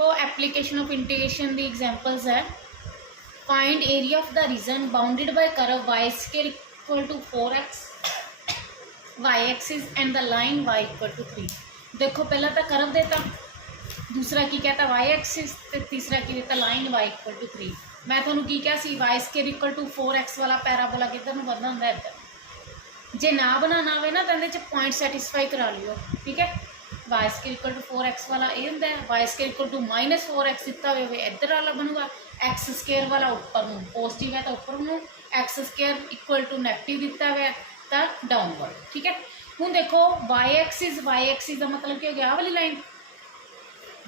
देखो application of integration दी examples है। Find area of the region bounded by curve Y square equal to 4x Y axis and the line y equal to 3। देखो पहला तो curve देता, दूसरा की कहता वाई एक्सिस, तो तीसरा की देता लाइन y इक्वल टू 3। मैं थोनू की क्या सी Y square equal to 4x वाला पैराबोला किधर नूं बनना हुंदा इधर। जे ना बनाना होवे ना तो इहदे च पॉइंट सैटिस्फाई करा लियो, ठीक है। Y square equal to 4x वाला ये होंदा है, Y square equal to -4x दिता होवे इधर वाला बनूगा, एक्स स्क्वायर वाला उपर नूं पॉजिटिव है तो उपर नूं, x square equal to negative दिता हुआ तो डाउनवर्ड, ठीक है। हुण देखो वाई एक्सिस का मतलब क्या हो गया, आ वाली लाइन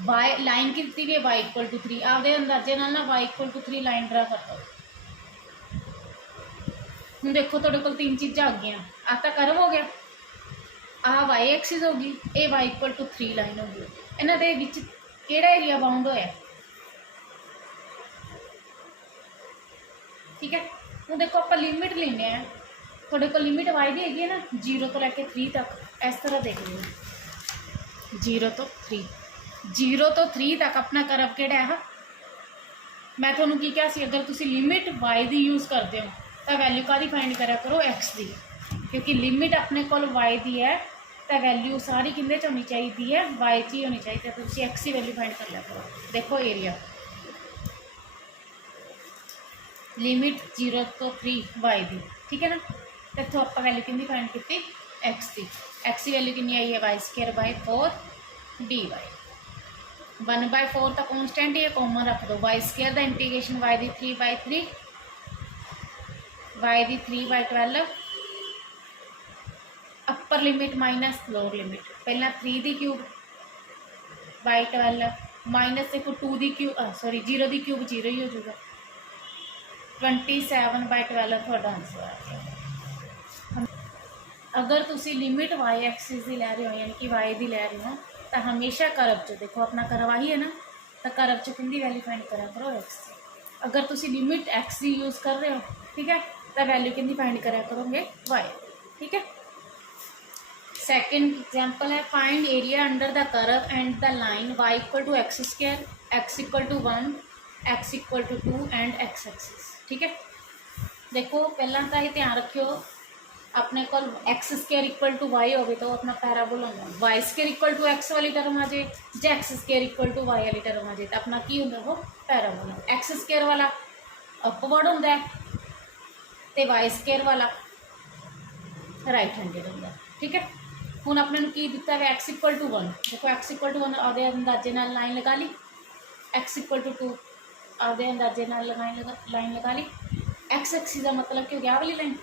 वाई लाइन की दी है y इक्वल टू 3। आपके अंदाजे नाल ना y equal to 3 line draw कर दो। हुण देखो तुहाडे कोल तीन चीज़ां आ गई, आ तां कर्व हो गया, आ वाई एक्सिस होगी, ये y इक्वल टू 3 लाइन होगी। इन्हां दे विच किहड़ा एरिया बाउंड होया, ठीक है। हुण देखो आपां लिमिट लैने आ, तुहाडे कोल लिमिट y दी हैगी है ना 0 तो लैके 3 तक, इस तरह देख लो 0 तो 3, 0 तो 3 तक अपना कर्व किहड़ा है। मैं तुहानूं की कहा सी, अगर तुसीं लिमिट y दी यूज़ करते हो तो वैल्यू कादी फाइंड करा करो x दी, क्योंकि लिमिट अपने कोल y दी है तो वैल्यू सारी किंदे च होनी चाहिए है, y च ही होनी चाहिए, तो तुसीं x की वैल्यू फाइंड कर लिया करो। देखो एरिया लिमिट 0 तो 3 y दी, ठीक है ना। तो इत्थों आपां वैल्यू किंदी फाइंड की x दी, x की वैल्यू कितनी आई है y स्क्वायर बाय 4 dy। 1/4 तो कॉन्स्टेंट ही है, कॉमन रख दो, y स्क्वायर का इंटीग्रेशन y दी 3/3 y दी 3/12 अपर लिमिट माइनस लोअर लिमिट, पहला 3 दी क्यूब बाई 12 माइनस देखो 2 दी क्यूब सॉरी 0 दी क्यूब 0 ही हो जाएगा, 27/12 थोड़ा आंसर आ गया। अगर तुसी लिमिट वाई एक्सिस की लै रहे हो यानी कि वाई की लै रहे हो तो हमेशा कर्व च देखो अपना कर्व आई है ना, तो कर्व च किंदी वैल्यू फाइंड करा करो एक्स। अगर तुसी लिमिट एक्स की यूज़ कर रहे हो, ठीक है, तो वैल्यू किंदी फाइंड करा करोगे वाई, ठीक है। सेकेंड एग्जाम्पल है, find area under the curve and the line y equal to x square, x equal to 1, x equal to 2 and x axis, ठीक है। देखो पहला तो ये ध्यान रखियो अपने को x square equal to y हो तो अपना पैराबोला होगा, y square equal to x वाली टर्म आ जाए, जो x square equal to y वाली टर्म आ जाए तो अपना की होंगे वो पैराबोला। एक्स स्क्वायर वाला अपवर्ड होंगे तो वाई स्क्वायर वाला राइट हैंडेड होंगे, ठीक है। हुण अपने की दिता है एक्स इक्वल टू 1, देखो एक्स इक्वल टू 1 आधे अंदाजे नाल लाइन लगा ली, एक्स इक्वल टू 2 आधे अंदाजे नाल लाइन लगा ली, एक्स एक्सिस का मतलब कि हो गया वाली लाइन,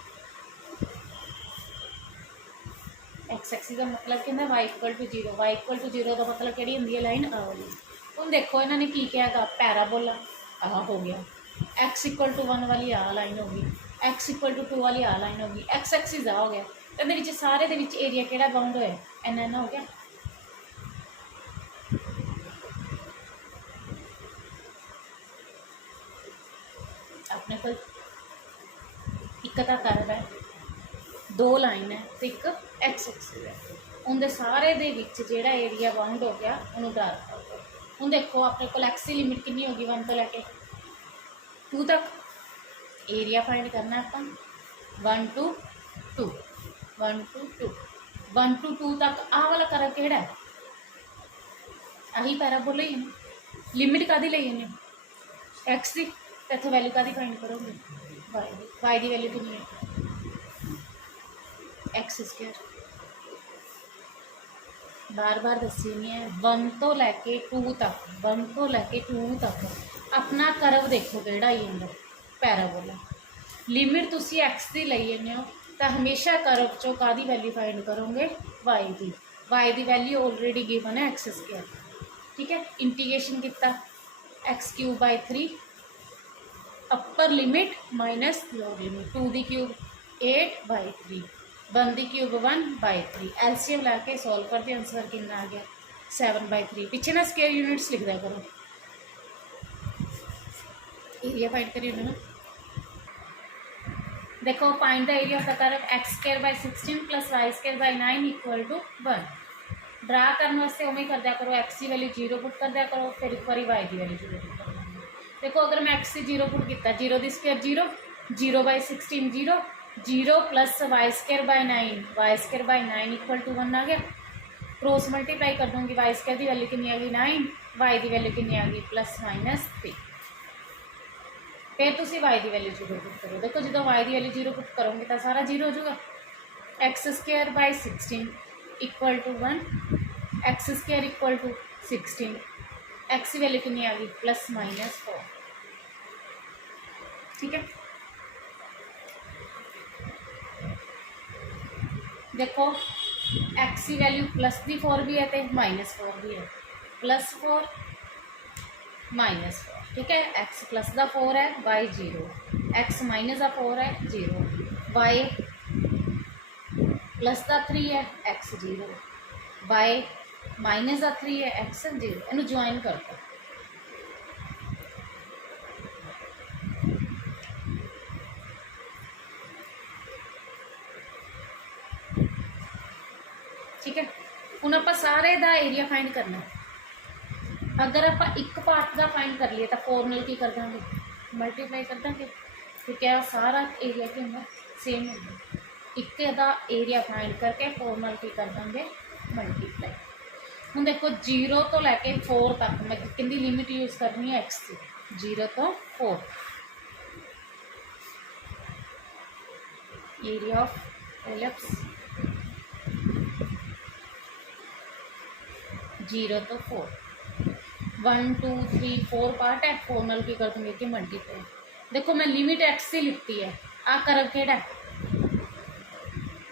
एक्स एक्सिस का मतलब कि y equal to 0, y equal to 0 का मतलब कि होंगी है लाइन आ वाली। हुण देखो इन्होंने की कहा पैराबोला आ हो गया, एक्स इक्वल टू 1 वाली आ लाइन होगी, एक्स इक्वल टू 2 वाली आ लाइन होगी, एक्स एक्सिस आ हो गया, तो सारे एरिया किहड़ा बाउंड होया इन्ना हो गया। अपने को एक तो कर्व है, 2 लाइन है तो एक एक्स एक्सिस है, उनके सारे दे विच जिहड़ा एरिया बाउंड हो गया उन्होंने ड्रा करो। हुण देखो अपने को एक्स की लिमिट कितनी होगी 1 तो लैके 2 तक, एरिया फाइंड करना अपन 1 to 2 1 to 2 1 to 2 तक आ वाला कर्व किहड़ा है, आही पैराबोला ही है। लिमिट कादी लई इन्हें एक्स की, तो इत्थों वैल्यू कादी फाइंड करोगे वाई की वैल्यू कितनी है एक्स स्क्वायर, बार बार दसी नहीं है 1 तो लैके 2 तक, 1 तो लैके 2 तक अपना कर्व देखो किहड़ा ही अंदर पैराबोला। लिमिट तुसी एक्स की लई जाने हो तो हमेशा कर्व चो कादी वैल्यू फाइंड करोगे वाई की वैल्यू ऑलरेडी गिवन है एक्स स्क्वायर, ठीक है। इंटीग्रेशन कितना X cube by 3 upper limit minus lower limit, 2 दी क्यूब 8/3, 1 दी क्यूब 1/3, एलसीएम ला के सॉल्व करते आंसर कितना आ गया 7/3। पीछे ना स्क्वायर यूनिट्स लिख दिया करो, एरिया फाइंड करिए ना। देखो find the area of the curve x square by 16 plus Y square by 9 equal to 1। Draw करने वास्ते उमें कर दिया करो, एक्स की वैल्यू 0 पुट कर दिया करो, फिर एक बार वाई की वैल्यू 0 पुट कर देंगे। देखो अगर मैं एक्स की 0 पुट किया, 0 की square 0, 0 by 16 0, 0 plus Y square by 9, y square by 9 equal to 1 आ गया। क्रॉस मल्टीप्लाई कर दूंगी, वाई स्क्वायर की वैल्यू कितनी आ गई 9, वाई की वैल्यू कितनी आ गई +-3। फिर तुम वाई की वैल्यू 0 पुट करो। देखो जो वाई की वैल्यू 0 पुट करोगे तो सारा 0 हो जाएगा। X square by 16 equal to 1, x square equal to 16, x की वैल्यू कितनी आ गई +-4। ठीक है, देखो एक्स की वैल्यू +4 भी है तो -4 भी है, +4 -4। ठीक है, एक्स प्लस का 4 है, वाई 0, एक्स माइनस का 4 है 0, वाई प्लस का 3 है, एक्स 0, वाई माइनस का 3 है, एक्स 0। इनू ज्वाइन कर दो। ठीक है, हुण आपां सारे दा एरिया फाइंड करना है। अगर आप एक पार्ट का फाइंड कर लिए तो 4 नाल की कर देंगे, मल्टीप्लाई कर देंगे, क्योंकि यह सारा एरिया क्या होंगे सेम होंगे। एक का एरिया फाइंड करके 4 नाल की कर देंगे मल्टीप्लाई। हम देखो 0 तो लैके 4 तक मैं कितनी लिमिट यूज करनी है एक्स की, 0 तो 4, एरिया ऑफ एलिप्स 0 तो 4, 1 2 3 4 पार्ट है, 4 नाल की कर दूंगी कि मल्टीप्लाई। देखो मैं लिमिट एक्स से लिखती है, आ करव केड़ा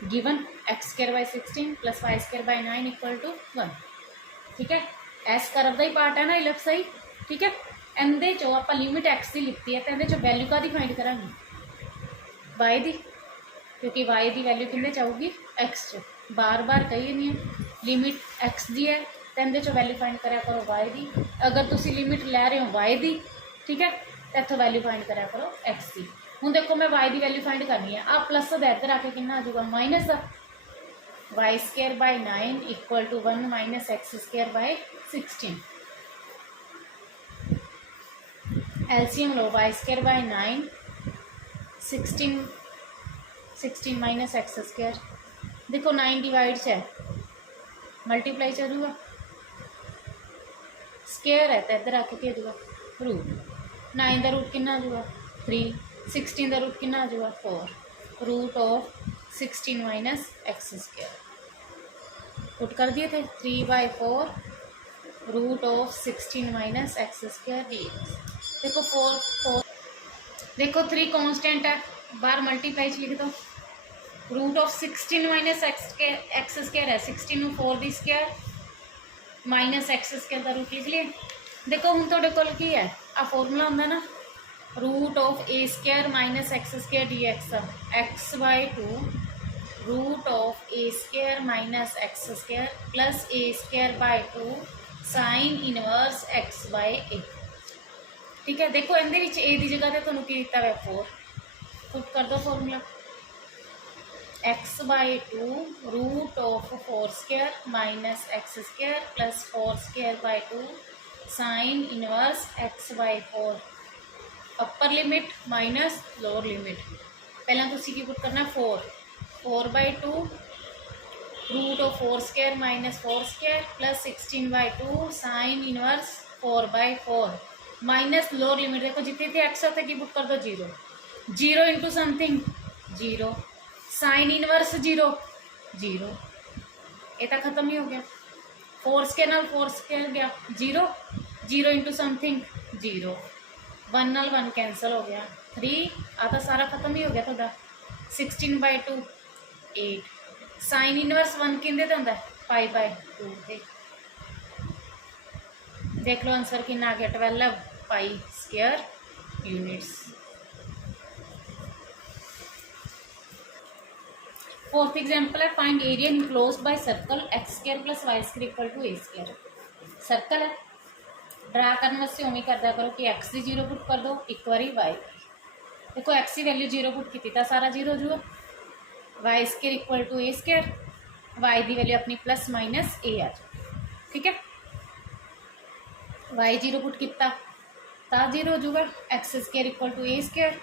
given x square by 16 plus Y square by 9 equal to 1। ठीक है, एस करव का ही पार्ट है ना इलिप्स सही। ठीक है, इहदे चो आप लिमिट एक्स की लिखती है तो इहदे चो वैल्यू का फाइंड करांगे वाई दी, क्योंकि वाई की वैल्यू किंदे चाहूगी एक्स च। बार बार कही नहीं है लिमिट एक्स दी है तो इहदे चो वैल्यू फाइंड करा करो वाई दी। अगर तुम लिमिट लै रहे हो वाई दी, ठीक है, तो इतों वैल्यू फाइंड करा करो एक्स की। हूँ देखो मैं वाई की वैल्यू फाइंड करनी है, आ प्लस का इधर आके कितना आ जाऊगा माइनस का, y square by 9 equal to 1 minus x square by 16। LCM लो, y square by 9 16 minus x square. देखो 9 डिवाइड है मल्टीप्लाई चलूगा, स्केयर है तो इधर आके क्या जाऊगा रूट। 9 का रूट कितना आ जाऊगा 3, 16 का रूट कितना आ जाऊगा 4, root of 16 minus x square put कर दिए थे 3/4 root of 16 minus x square d x. देखो 4 देखो 3 कॉन्स्टेंट है, बार मल्टीप्लाई लिख दो, root of 16 minus x square है, 16 4 दी स्क्वायर माइनस एक्स स्क्वायर का रूट लिख लिए। देखो हूँ थोड़े कोल की है आ फॉर्मूला होंगे ना, root of a square minus x square d x, x/2 root of a square minus x square plus a square by 2 sine inverse x/a। ठीक है, देखो इहदे विच ए की जगह तो की दिता है 4, पुट कर दो formula x/2 root of 4 square minus x square plus 4 square by 2 sine inverse x/4। Upper limit minus lower limit, पहला तुसी की पुट करना 4/2 root of 4 square minus 4 square plus 16/2 sine inverse 4/4 minus lower limit. देखो जितनी थी x होते की put कर दो 0, 0 इंटू समथिंग 0, साइन इनवर्स 0 0, ये तो खत्म ही हो गया। 4 स्क्वायर नाल 4 स्क्वायर गया 0, 0 इंटू समथिंग 0, 1 नाल 1 कैंसल हो गया 3, आता सारा खत्म ही हो गया थोड़ा। 16/2 8, साइन इनवर्स 1 किंदे ते होंदा π/2 ते। देख लो आंसर कितना आ गया 12 pi square units. Fourth example है find area enclosed by circle X square plus Y square equal to A square. Circle है, ड्रा करने वास्ते उम्मीद करदा करो कि एक्स की 0 पुट कर दो, एक बारी वाई। देखो एक्स की वैल्यू 0 पुट की तो सारा 0 हो जाएगा, y square equal to A square, y की वैल्यू अपनी प्लस माइनस ए आ जाए। ठीक है। वाई जीरो पुट किया तो जीरो हो जाऊगा, X square equal to A square,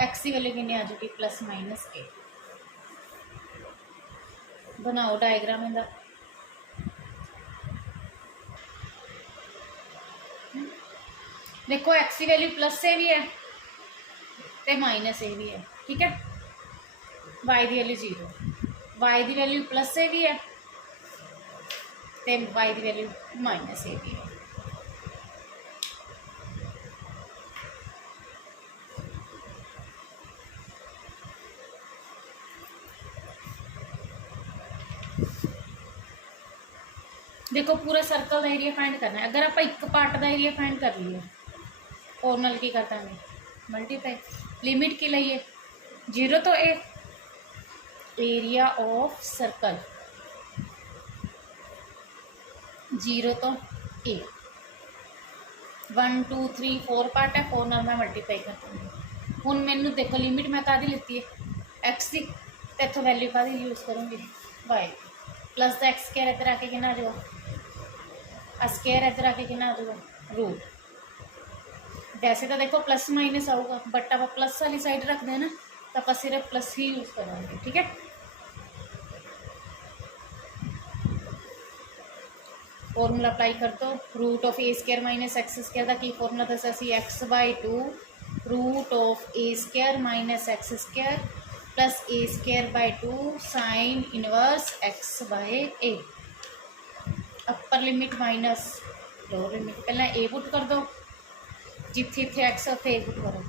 x की वैल्यू कितनी आ जाएगी प्लस माइनस ए। बनाओ डायग्राम इनका। देखो एक्स की वैल्यू प्लस ए भी है तो माइनस ए भी है, ठीक है। वाई की वैल्यू जीरो, वाई की वैल्यू प्लस ए भी है तो वाई की वैल्यू माइनस ए भी है। देखो पूरा सर्कल का एरिया फाइंड करना है। अगर आप एक पार्ट का एरिया फाइंड कर लीए और नाल की कर देंगे मल्टीप्लाई, लिमिट की लईए जीरो तो ए, एरिया ऑफ सर्कल जीरो तो ए, 1 2 3 4 पार्ट है, 4 नाल मैं मल्टीप्लाई कर दूँगी। हुण मैनू देखो लिमिट मैं कादी लिती है एक्स की, तो इतों वैल्यू कादी यूज़ करूँगी y, plus the x square इधर आके कितना आ जाएगा, स्केयर इधर आके कितना आ जाएगा रूट। वैसे तो देखो प्लस माइनस आऊगा, बट आप प्लस वाली साइड रख दें ना तो आप सिर्फ प्लस ही यूज़ करेंगे, ठीक है। फॉर्मूला अप्लाई कर दो, root of A square minus x square का की फॉर्मूला दसा सी, x by 2 root of A square minus x square plus A square by 2 sine inverse x by A. Upper limit minus lower limit, पहला A put कर दो, जिथे इतने X उत्थे ए पुट करो,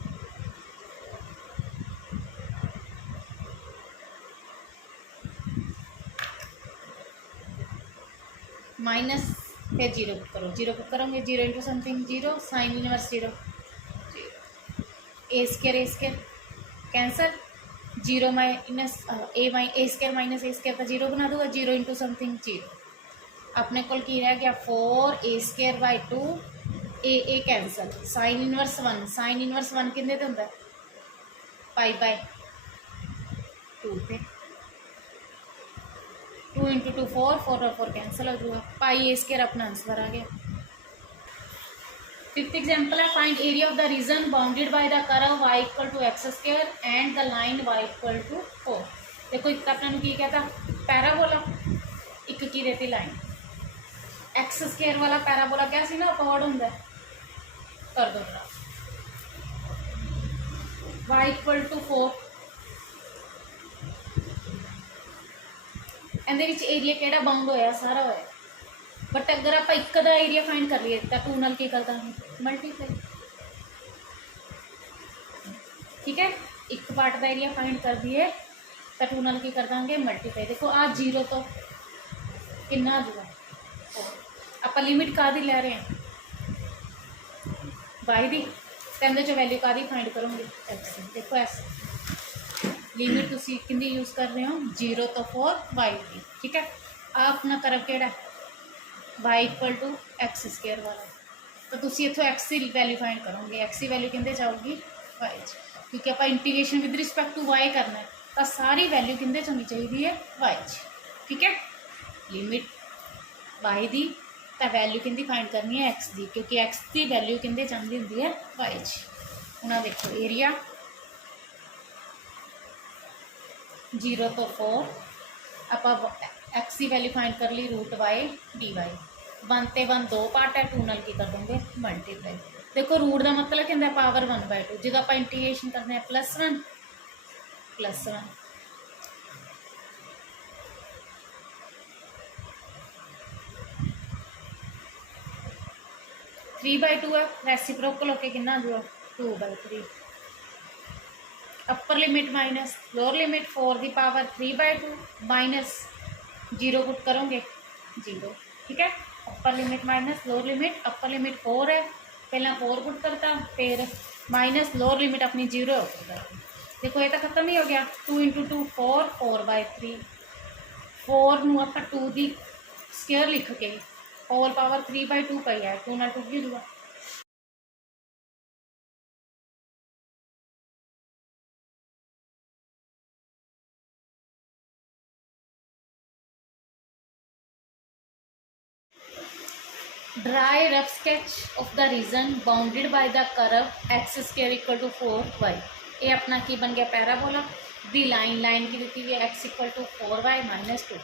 माइनस फिर जीरो पुट करो, zero put करोगे zero into something zero, sine inverse zero, A square cancel, zero minus a square minus a square का जीरो बना दूंगा, जीरो इंटू समथिंग जीरो। अपने को रह गया 4 A square by 2, A cancel, sine inverse 1, sine inverse 1 कितने तो होंगे पाई बाय 2 पे, 2 इंटू 2 4, 4 और 4 कैंसल हो जाएगा, पाई ए स्केयर अपना आंसर आ गया। फिफ्थ एग्जाम्पल है, find area of the region bounded by the curve y equal to x square and the line y equal to 4। देखो एक अपने की कहता पैराबोला, एक की देती लाइन, एक्स स्केयर वाला पैराबोला क्या सी ना अपवर्ड होंगे, कर दो जरा y इक्वल टू 4, ਇਹਦੇ ਵਿੱਚ एरिया ਕਿਹੜਾ बाउंड होया सारा होया, बट अगर आप एक का एरिया फाइंड कर लिए तो 2 नाल की कर देंगे मल्टीप्लाई, ठीक है। एक पार्ट का एरिया फाइंड कर दिए तो 2 नाल की कर देंगे मल्टीप्लाई। देखो आ जीरो तो कितना आ जाएगा, आप लिमिट का दी लै रहे हैं वाई दी, तो इहदे चो वैल्यू का दी फाइंड करोगे एक्स दी। देखो ऐसे लिमिट तुसी किंदी यूज़ कर रहे हो जीरो तो 4 वाई दी, ठीक है। आ अपना कर्व केड़ा y equal to x square वाला, तो तुसी इत्थों एक्स की वैल्यू फाइंड करोगे, एक्स की वैल्यू किंदे जाऊगी वाई, क्योंकि आप integration with respect to y करना है तो सारी वैल्यू किंदे होनी चाहिए वाई, ठीक है। लिमिट वाई दी तो वैल्यू किंदी फाइंड करनी है एक्स की, क्योंकि एक्स की वैल्यू किंदे चाहती होंगी है वाई। हूँ देखो एरिया जीरो तो 4, आप एक्स की वैल्यू फाइंड कर ली रूट वाई डी वाई, 1 ते 1 2 पार्ट है, 2 नाल की कर देंगे मल्टीप्लाई। देखो रूट का मतलब क्या होंगे पावर 1/2, जो आप इंटीग्रेशन करते हैं +1 +1, थ्री बाई टू है, रेसिप्रोकल होके कितना आ जाएगा 2/3, अपर लिमिट माइनस लोअर लिमिट 4 की पावर 3/2 माइनस जीरो पुट करोगे जीरो, ठीक है। अपर limit minus lower limit, upper limit 4 है, पहला 4 पुट करता, फिर माइनस लोअर लिमिट अपनी जीरो हो गया। देखो ये तो खत्म ही हो गया, 2 इंटू 2 4, 4/3, 4 नू आप 2 की स्केयर लिख के 4 पावर 3/2 पई है, 2 नाल 2 की दूआ, Draw a rough sketch of the region bounded by the curve x square equal to 4y। ये अपना की बन गया पैराबोला। दी लाइन की दी हुई x equal to 4y minus 2।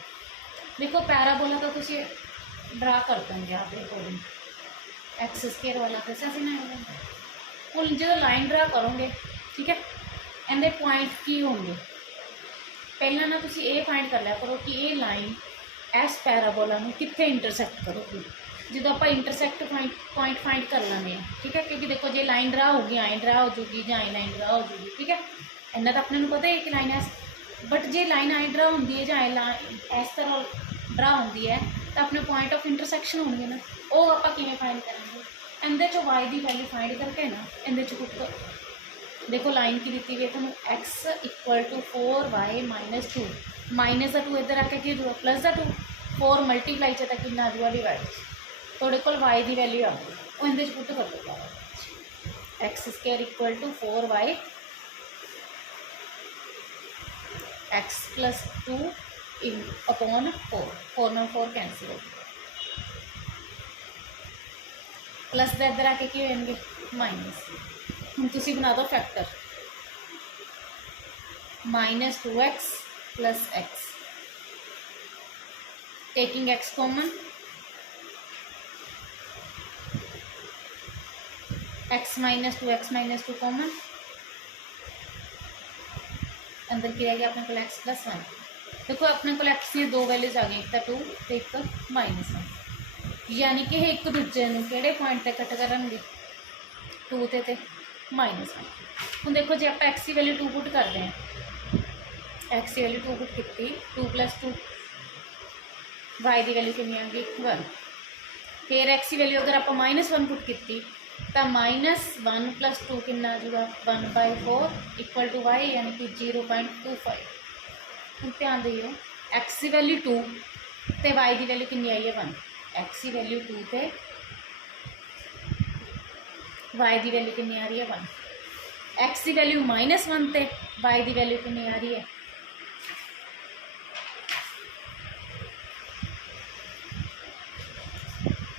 देखो पैराबोला तो तुम ड्रा कर देंगे आप अकॉर्डिंग एक्स स्केयर वाला कैसे असं ना हूँ जो लाइन ड्रा करोगे ठीक है इहदे पॉइंट की होंगे पहला ना तुम ये फाइंड कर लिया करो कि ये लाइन इस पैराबोला में कितने इंटरसैक्ट करोगी जो आप इंटरसैक्ट पॉइंट फाइंड कर लेंगे ठीक है क्योंकि देखो जो लाइन ड्रा होगी आई ड्रा हो जूगी या आई लाइन ड्रा हो जूगी ठीक है इन्ना तो अपने पता है कि लाइन है बट जो लाइन आई ड्रा होंगी है या इस तरह ड्रा होंगी है तो अपने पॉइंट ऑफ इंटरसैक्शन होंगे ना वो आप फाइंड करेंगे इहदे चो वाई की वैल्यू फाइंड करके ना इहदे चो पुट देखो लाइन की दी हुई है तुम x equal to 4y minus 2 minus का 2 इधर आके की दूआ प्लस का 2 4 मल्टीप्लाई च कि दूआ डिवाइड थोड़े को वाई की वैल्यू आ गई वो इहदे पुट कर दो x square equal to 4y x plus 2 in upon 4 में 4 कैंसिल हो प्लस का इधर आके की होंगे माइनस हम तुसी बना दो factor minus 2x plus x taking x common x minus 2 common अंदर की रहेगी अपने को x प्लस 1 देखो अपने को x की दो वैल्यूज आ गई एक तो 2 तो एक माइनस 1 यानी कि एक दूजे कि पॉइंट पर कट करेंगे 2 ते माइनस 1 हम देखो जो आप एक्स की वैल्यू 2 पुट करते हैं एक्स की वैल्यू 2 पुट की 2 प्लस 2 वाई की वैल्यू कितनी आ गई 1 फिर एक्स की वैल्यू अगर आप माइनस 1 पुट की तो माइनस 1 प्लस 2 कितना आ जाएगा 1/4 इक्वल टू वाई यानी कि 0.25 हम ध्यान दियो एक्स की वैल्यू 2 तो वाई की वैल्यू कितनी आई है 1 एक्स की वैल्यू 2 तो वाई की वैल्यू कितनी आ रही है 1 एक्स की वैल्यू माइनस 1 तो वाई की वैल्यू कितनी आ रही है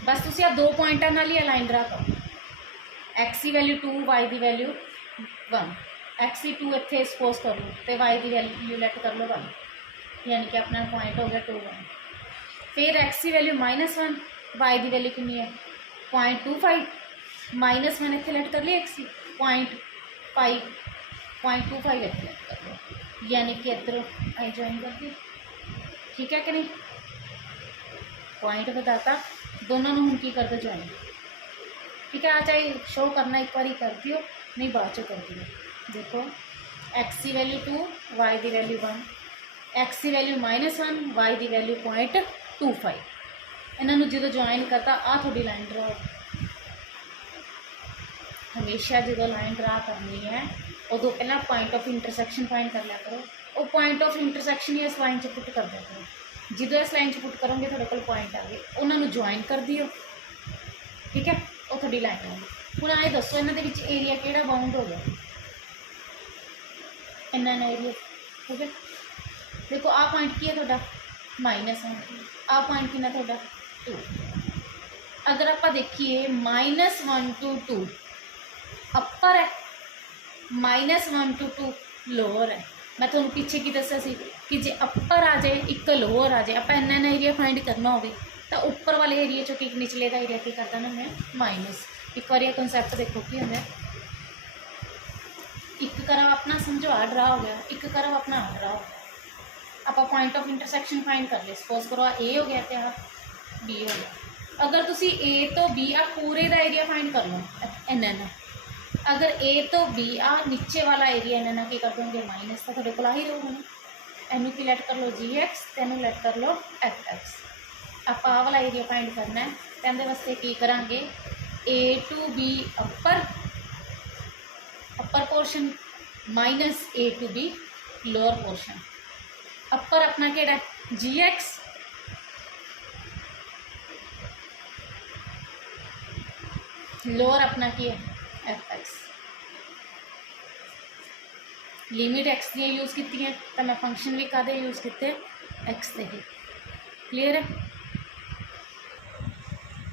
बस तुम आ दो पॉइंटा नाल ही लाइन ड्रा करो एक्स की वैल्यू 2 वाई की वैल्यू 1 एक्स की 2 इतने सपोज कर लो तो वाई की वैल्यू लेट कर लो 1 यानी कि अपना पॉइंट हो गया 2 1 फिर एक्स की वैल्यू माइनस 1 वाई की वैल्यू कितनी है 0.25 माइनस 1 इतने लेट कर ली एक्स की 0.25 इतने लेट कर लो यानी कि इधर आई ज्वाइन कर दी ठीक है कि नहीं पॉइंट बताता दोनों हम की करते ज्वाइन ठीक है चाहे शो करना एक बार कर दियो नहीं बाद चो कर दियो देखो एक्स की वैल्यू 2 वाई की वैल्यू 1 एक्स की वैल्यू माइनस 1 वाई की वैल्यू 0.25 इन्होंने जो ज्वाइन करता आ थोड़ी लाइन ड्रा हमेशा जो लाइन ड्रा करनी है उदों पहला पॉइंट ऑफ इंटरसैक्शन फाइंड कर लिया करो वो पॉइंट ऑफ इंटरसैक्शन ही इस लाइन च पुट कर दिया करो जो इस लाइन च पुट करोगे थोड़े को पॉइंट आ गए उन्होंने ज्वाइन कर दियो ठीक है वो थोड़ी लाइन आ गई हूँ आए दसो इन्होंने एरिया केड़ा बाउंड हो गया इन्ना एरिया ठीक है देखो आ पॉइंट की है थोड़ा माइनस है आ पॉइंट कितना थोड़ा 2 अगर आप देखिए -1 to 2 अपर है -1 to 2 लोअर है मैं थोड़ा पीछे की दसा सी कि जे अपर आ जाए एक लोअर आ जाए आप इन्ना एरिया फाइंड करना हो तो उपर वाले एरिया चो कि निचले का एरिया की कर देना मैं माइनस एक बार कंसैप्ट देखो कि होंगे एक करव अपना समझो आ ड्रा हो गया एक करव अपना आ ड्रा हो गया आप पॉइंट ऑफ इंटरसैक्शन फाइंड कर ले सपोज करो आ ए हो गया तो आ बी हो गया अगर तुसी ए तो बी आ पूरे का एरिया फाइंड कर लो इन्ना अगर ए तो बी आ नीचे वाला एरिया इन्ना की कर दोगे माइनस तो थोड़े को आ ही रहूगा ना इनू की लैट कर लो जी एक्स तो इनू लैट कर लो एफ एक्स आप आ वाला एरिया फाइंड करना है तो इहदे वास्ते की करांगे A to B upper portion minus A to B lower portion upper अपना केड़ा जी एक्स लोअर अपना की है एफ एक्स लिमिट एक्स दी यूज़ की है तो मैं फंक्शन भी कहते यूज़ किए एक्स से ही क्लीयर है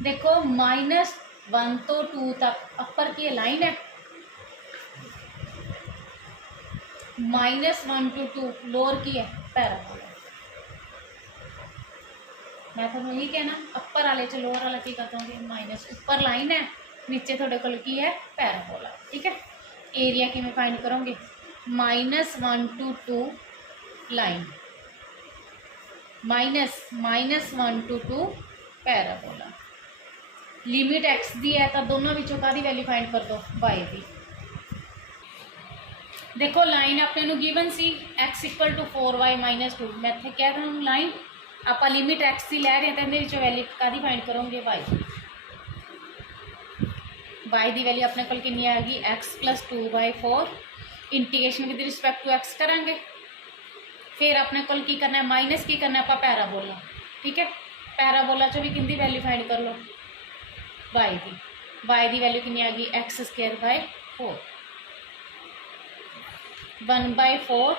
देखो -1 तो 2 तक अपर की लाइन है, -1 to 2 लोअर की है पैराबोला। मैं थोड़ा यही कहना अपर वाले च लोअर वाला की कर दूँगी माइनस, ऊपर लाइन है नीचे थोड़े को की है पैराबोला। ठीक है, एरिया कि फाइंड करोगे -1 to 2 line -1 to 2 parabola. Limit X दी है तो दोनों विचों का वैल्यू फाइंड कर दो वाई की। देखो लाइन अपने गिवन सी x = 4y - 2। मैं इतने कह दूँ लाइन आप लिमिट एक्स की लै रहे हैं तो ये वैल्यू का फाइंड करोगे वाई की वैल्यू अपने को कितनी आएगी x + 2/4 integration with respect to x करांगे। फिर अपने को की करना है माइनस की करना है आप पैराबोला। ठीक है, पैराबोला चो भी कितनी वैल्यू फाइंड कर लो वाई की वैल्यू कितनी आ गई x² / 4 1/4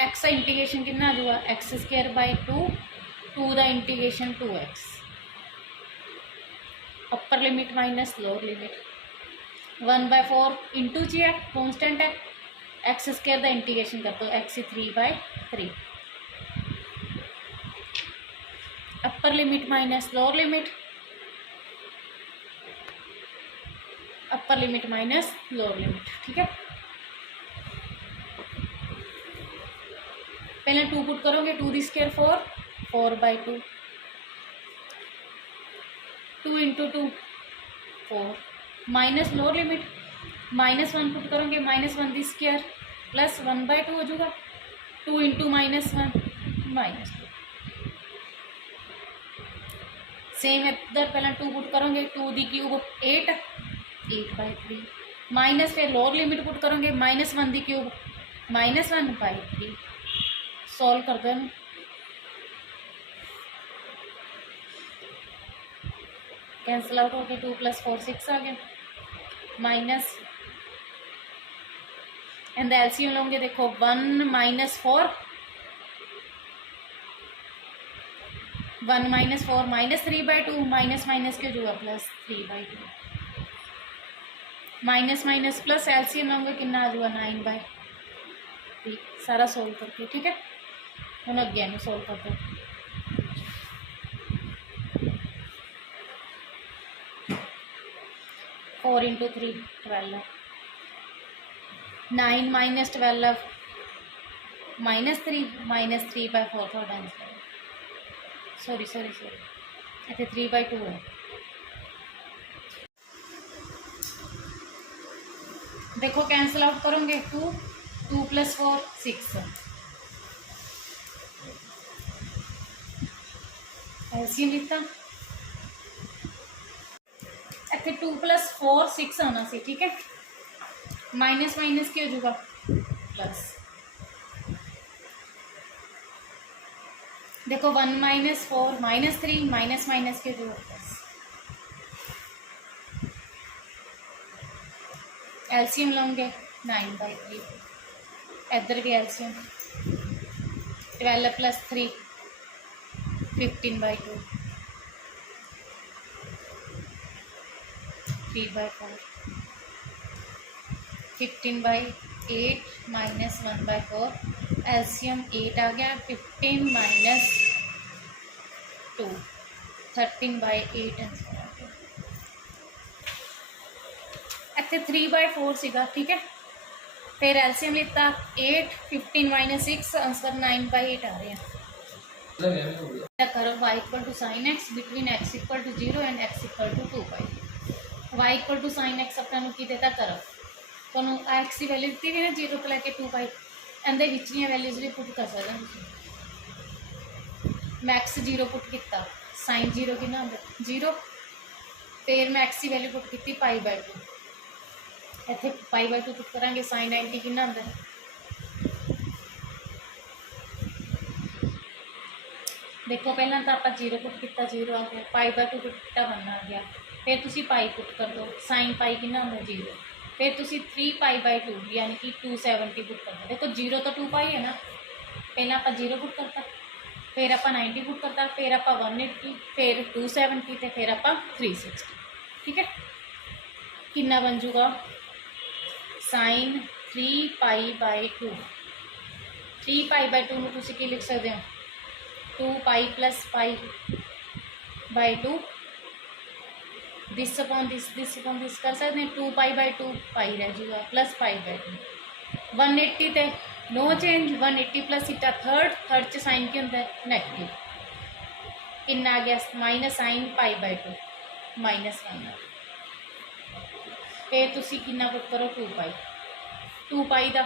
x का इंटीग्रेशन कितना आ जाएगा x² / 2 the integration 2x upper limit minus lower limit 1/4 into G है कॉन्स्टेंट है x² द इंटीग्रेशन कर दो x 3/3 upper limit minus lower limit upper limit minus lower limit. ठीक है, पहले 2 पुट करोगे 2 दी square 4/2 2 × 2 4 minus lower limit -1 put करोगे -1 दी स्क्वायर प्लस 1/2 हो जाएगा 2 × -1 -2 सेम इधर पहले 2 पुट करोगे 2 दी क्यूब 8/3 माइनस फिर लोअर लिमिट पुट करोगे -1 दी क्यूब -1/3 सॉल्व कर दो कैंसिल आउट हो गया 2 + 4 6 आ गया माइनस एंड एलसीएम लोगे देखो 1 - 4 1 - 4 -3/2 माइनस माइनस के जो +3/2 माइनस माइनस प्लस एलसीएम लोगे कितना आ जाएगा 9/3 सारा सोल्व करके। ठीक है, हम अगे नहीं सोल्व कर दो 4 × 3 12 9 - 12 -3 -3/4 थोड़ा आंसर सॉरी इतने 3/2 है। देखो कैंसिल आउट करोगे 2 + 4 6 एलसीएम लिखता इतने 2 + 4 6 आना सी। ठीक है, माइनस माइनस की हो जाएगा प्लस देखो 1 - 4 -3 माइनस माइनस के जो प्लस एलसीएम लोगे 9/3 इधर भी एलसीएम 12 + 3 15/2 3/4 15/8 -1/4 एलसीएम 8 आ गया 15 - 2 13/8 आंसर आ गया इतने 3/4 सीगा। ठीक है, फिर एलसीएम लिता 8 15 - 6 आंसर 9/8 आ रहे हैं। करो y = sin x between x = 0 and x = 2π y = sin x अपना की देता करो तो एक्स की वैल्यू दी हुई ना 0 तो लैके 2π अंदर विचलियां वैल्यूज भी पुट कर सकते मैं x 0 पुट किया sin 0 कि 0 फिर मैं x की वैल्यू पुट की π/2 इतने π/2 पुट करा sin 90 कि अंदर देखो पहला तो आप 0 पुट किया 0 आ गया π/2 पुट किया 1 आ गया फिर तुम पाई पुट कर दो sin π कि 0 फिर तुम 3π/2 यानी कि 270 पुट कर दो। देखो 0 तो 2π है ना पहला आप 0 पुट करता फिर आप 90 पुट करता, फिर आप 180, फिर 270 तो फिर आप 360। ठीक है, कितना बन जूगा sin 3π/2। 3π/2 में तुम की लिख सकते हो 2π + π/2 दिस अपॉन दिस कर सकते हैं। 2π/2 पाई रह जाएगा प्लस π/2। 180 ते नो चेंज, 180 प्लस इटा थर्ड च साइन की होंगे नैगेटिव। कितना आ गया माइनस sin π/2 -1। फिर तुसी कितना पुट करो 2π का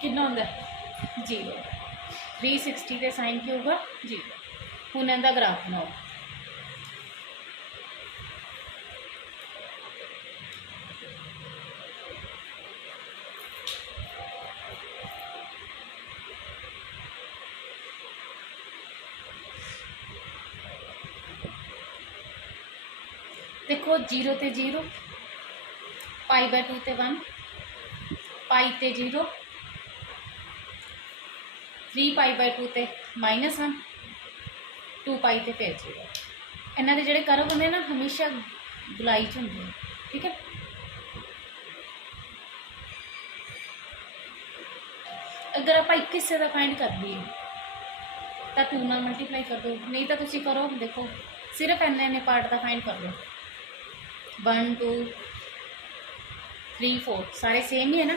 कितना होंगे 0। 360 के साइन की होगा 0। हुण इहदा ग्राफ बनाओ। देखो 0 ते 0, π/2 ते 1, π ते 0, 3π/2 ते -1, 2π ते फिर 0। इन्हों के जोड़े कर्व होंगे ना हमेशा गुलाई च होंगे। ठीक है, अगर आप एक हिस्से का फाइंड कर लिए तो 2 नाल मल्टीप्लाई कर दो, नहीं तो तुम करो देखो सिर्फ इन्ने पार्ट का फाइंड कर लो। 1 2 3 4 सारे सेम ही है ना,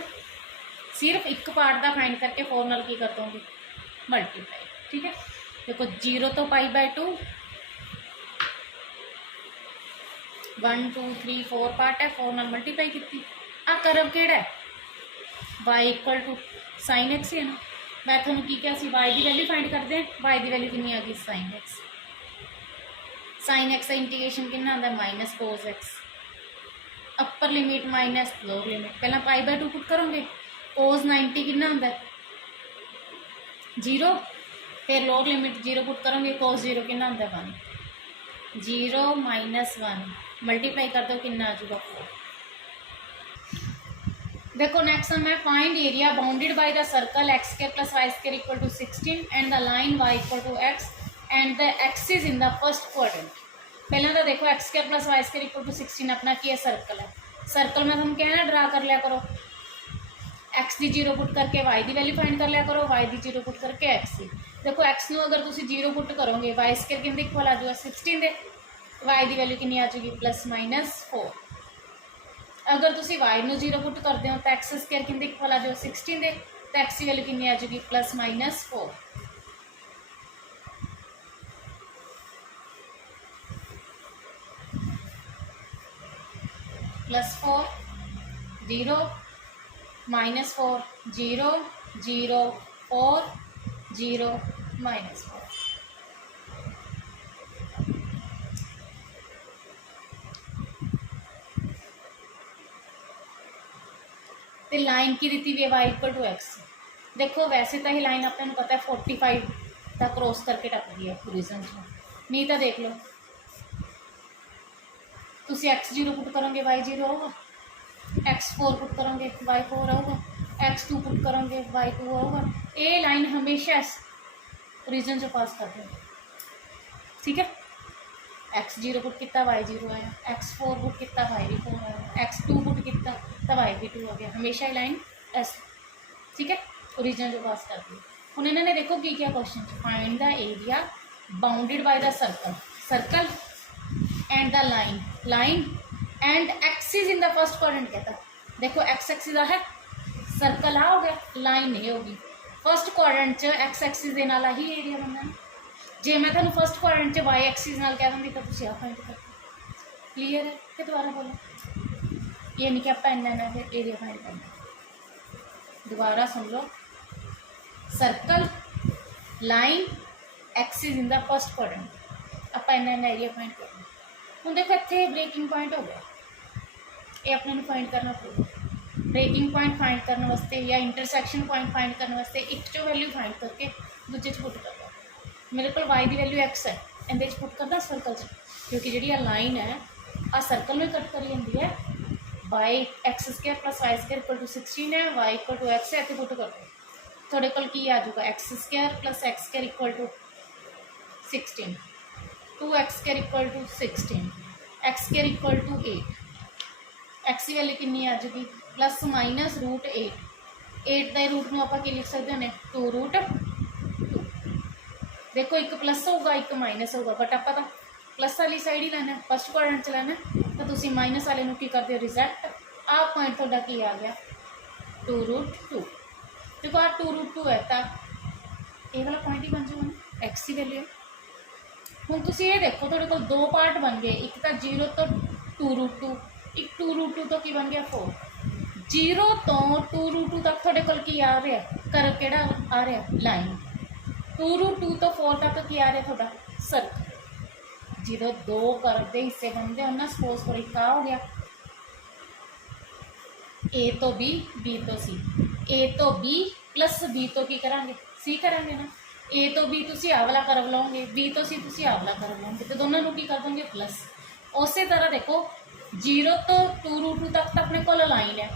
सिर्फ एक पार्ट का फाइंड करके 4 नाल की कर दोगे मल्टीप्लाई। ठीक है, देखो 0 तो π/2, 1 2 3 4 पार्ट है, 4 नाल मल्टीप्लाई की। आ कर्व केड़ा है y = sin x है ना। मैं थोड़ा की क्या सी y की वैल्यू फाइंड करते हैं। y की वैल्यू कितनी आ गई sin x। sin x का इंटीग्रेशन कितना आता है -cos x। अपर लिमिट माइनस लोअर लिमिट। पहला π/2 पुट करोगे, cos 90 कितना होता है 0, फिर लोअर लिमिट 0 पुट करोगे, cos 0 कितना होता है 1। 0 - 1 मल्टीप्लाई कर दो कितना आ जाएगा 4। देखो नेक्स्ट सम है find area bounded by the circle x² + y² = 16 and the line y = x and the axis in the first quadrant. पहले तो देखो x² + y² = 16 अपना की है सर्कल है। सर्कल में हम कहना ड्रा कर लिया करो, x की 0 पुट करके y की वैल्यू फाइंड कर लिया करो, y की 0 पुट करके x की। देखो x को अगर तुम 0 पुट करोगे y² कितने इक्वल आ जाएगा 16 दे, y की वैल्यू कितनी आ जाएगी +-4। अगर तुम y को 0 पुट करते हो तो x² कितने इक्वल आ जाएगा 16 दे, तो x की वैल्यू कितनी आ जाएगी +-4। +4 0 -4 0 0 4 0 -4। तो लाइन की दी हुई है y = x। देखो वैसे तो ये लाइन आपको पता है 45 तक क्रॉस करके टपदी है ओरिजिन से, नहीं तो देख लो तुम x0 पुट करोगे y0 होगा, x4 पुट करोगे y4 आऊगा, x2 पुट करोगे y2 आऊगा। ये लाइन हमेशा ओरिजिन से पास करते हैं। ठीक है, x0 पुट किया y0 आया, x4 पुट किया y4 आया, x2 पुट किया तो y2 आ गया। हमेशा ये लाइन एस ठीक है ओरिजिन जो पास करती है। हूँ इन्होंने देखो की क्या question find the area bounded by the circle and the line and axis in the first quadrant कहता। देखो एक्स एक्सिस है, सर्कल आ हो गया, लाइन नहीं होगी। फर्स्ट क्वाड्रेंट च एक्स एक्सिस के नाल ही एरिया बनना। जे मैं तुहानूं फर्स्ट क्वाड्रेंट च वाई एक्सिस नाल कह दूँगी तो तुसीं आ फाइंड करते। क्लीयर है कि दोबारा बोलो, ये नहीं कि आप इन्ना फिर एरिया फाइंड करना। दोबारा सुन लो, circle line axis in the first quadrant, आप इन्ना एरिया फाइंड करना। हूँ देखो इतने ब्रेकिंग पॉइंट हो गया, ये अपने फाइंड करना पड़ेगा। ब्रेकिंग पॉइंट फाइंड करने वास्ते या इंटरसैक्शन पॉइंट फाइंड करने वास्ते एक चो वैल्यू फाइंड करके दूजे पुट करना। मेरे को y की वैल्यू x है, इहदे पुट करना सर्कल च, क्योंकि जी लाइन है आ सर्कल में कट करी जाती है। y x² + y² = 16 है, y = x है, इतने पुट कर दो। थोड़े कोल की आ जाऊगा x square plus X square equal to 16, 2x square equal to 16, X square equal to 8, X की वैल्यू कितनी आ जाएगी प्लस माइनस रूट 8 का रूट में आप लिख सकते हैं 2√2। देखो एक प्लस होगा एक माइनस होगा, बट आप तो प्लस वाली साइड ही लेना फस्ट क्वाड्रेंट च लेना, तो तुम माइनस वाले की करते हो रिजल्ट। आ पॉइंट थोड़ा की आ गया 2√2। देखो आ 2√2 है तो ये वाला पॉइंट ही बन जाऊगा एक्स की वैल्यू। हूँ तुम ये देखो थोड़े को दो पार्ट बन गए, एक तो 0 तो 2√2, एक 2√2 तो की बन गया 4। 0 तो 2√2 तक थोड़े को की आ रहा करव केड़ा आ रहा लाइन, 2√2 तो 4 तक की आ रहा थोड़ा सर्कल। जो दो करव के हिस्से बनते हैं ना, सपोज करो एक हो गया ए तो बी, बी तो सी, ए तो बी प्लस बी तो की करांगे सी करांगे ना। ए तो बी तुसी आ वाला करव लाओगे, बी तो सी तुसी आ वाला करव लाओगे, तो दोनों को की कर दोगे प्लस। उस तरह देखो 0 तो 2√2 तक तो अपने को लाइन है,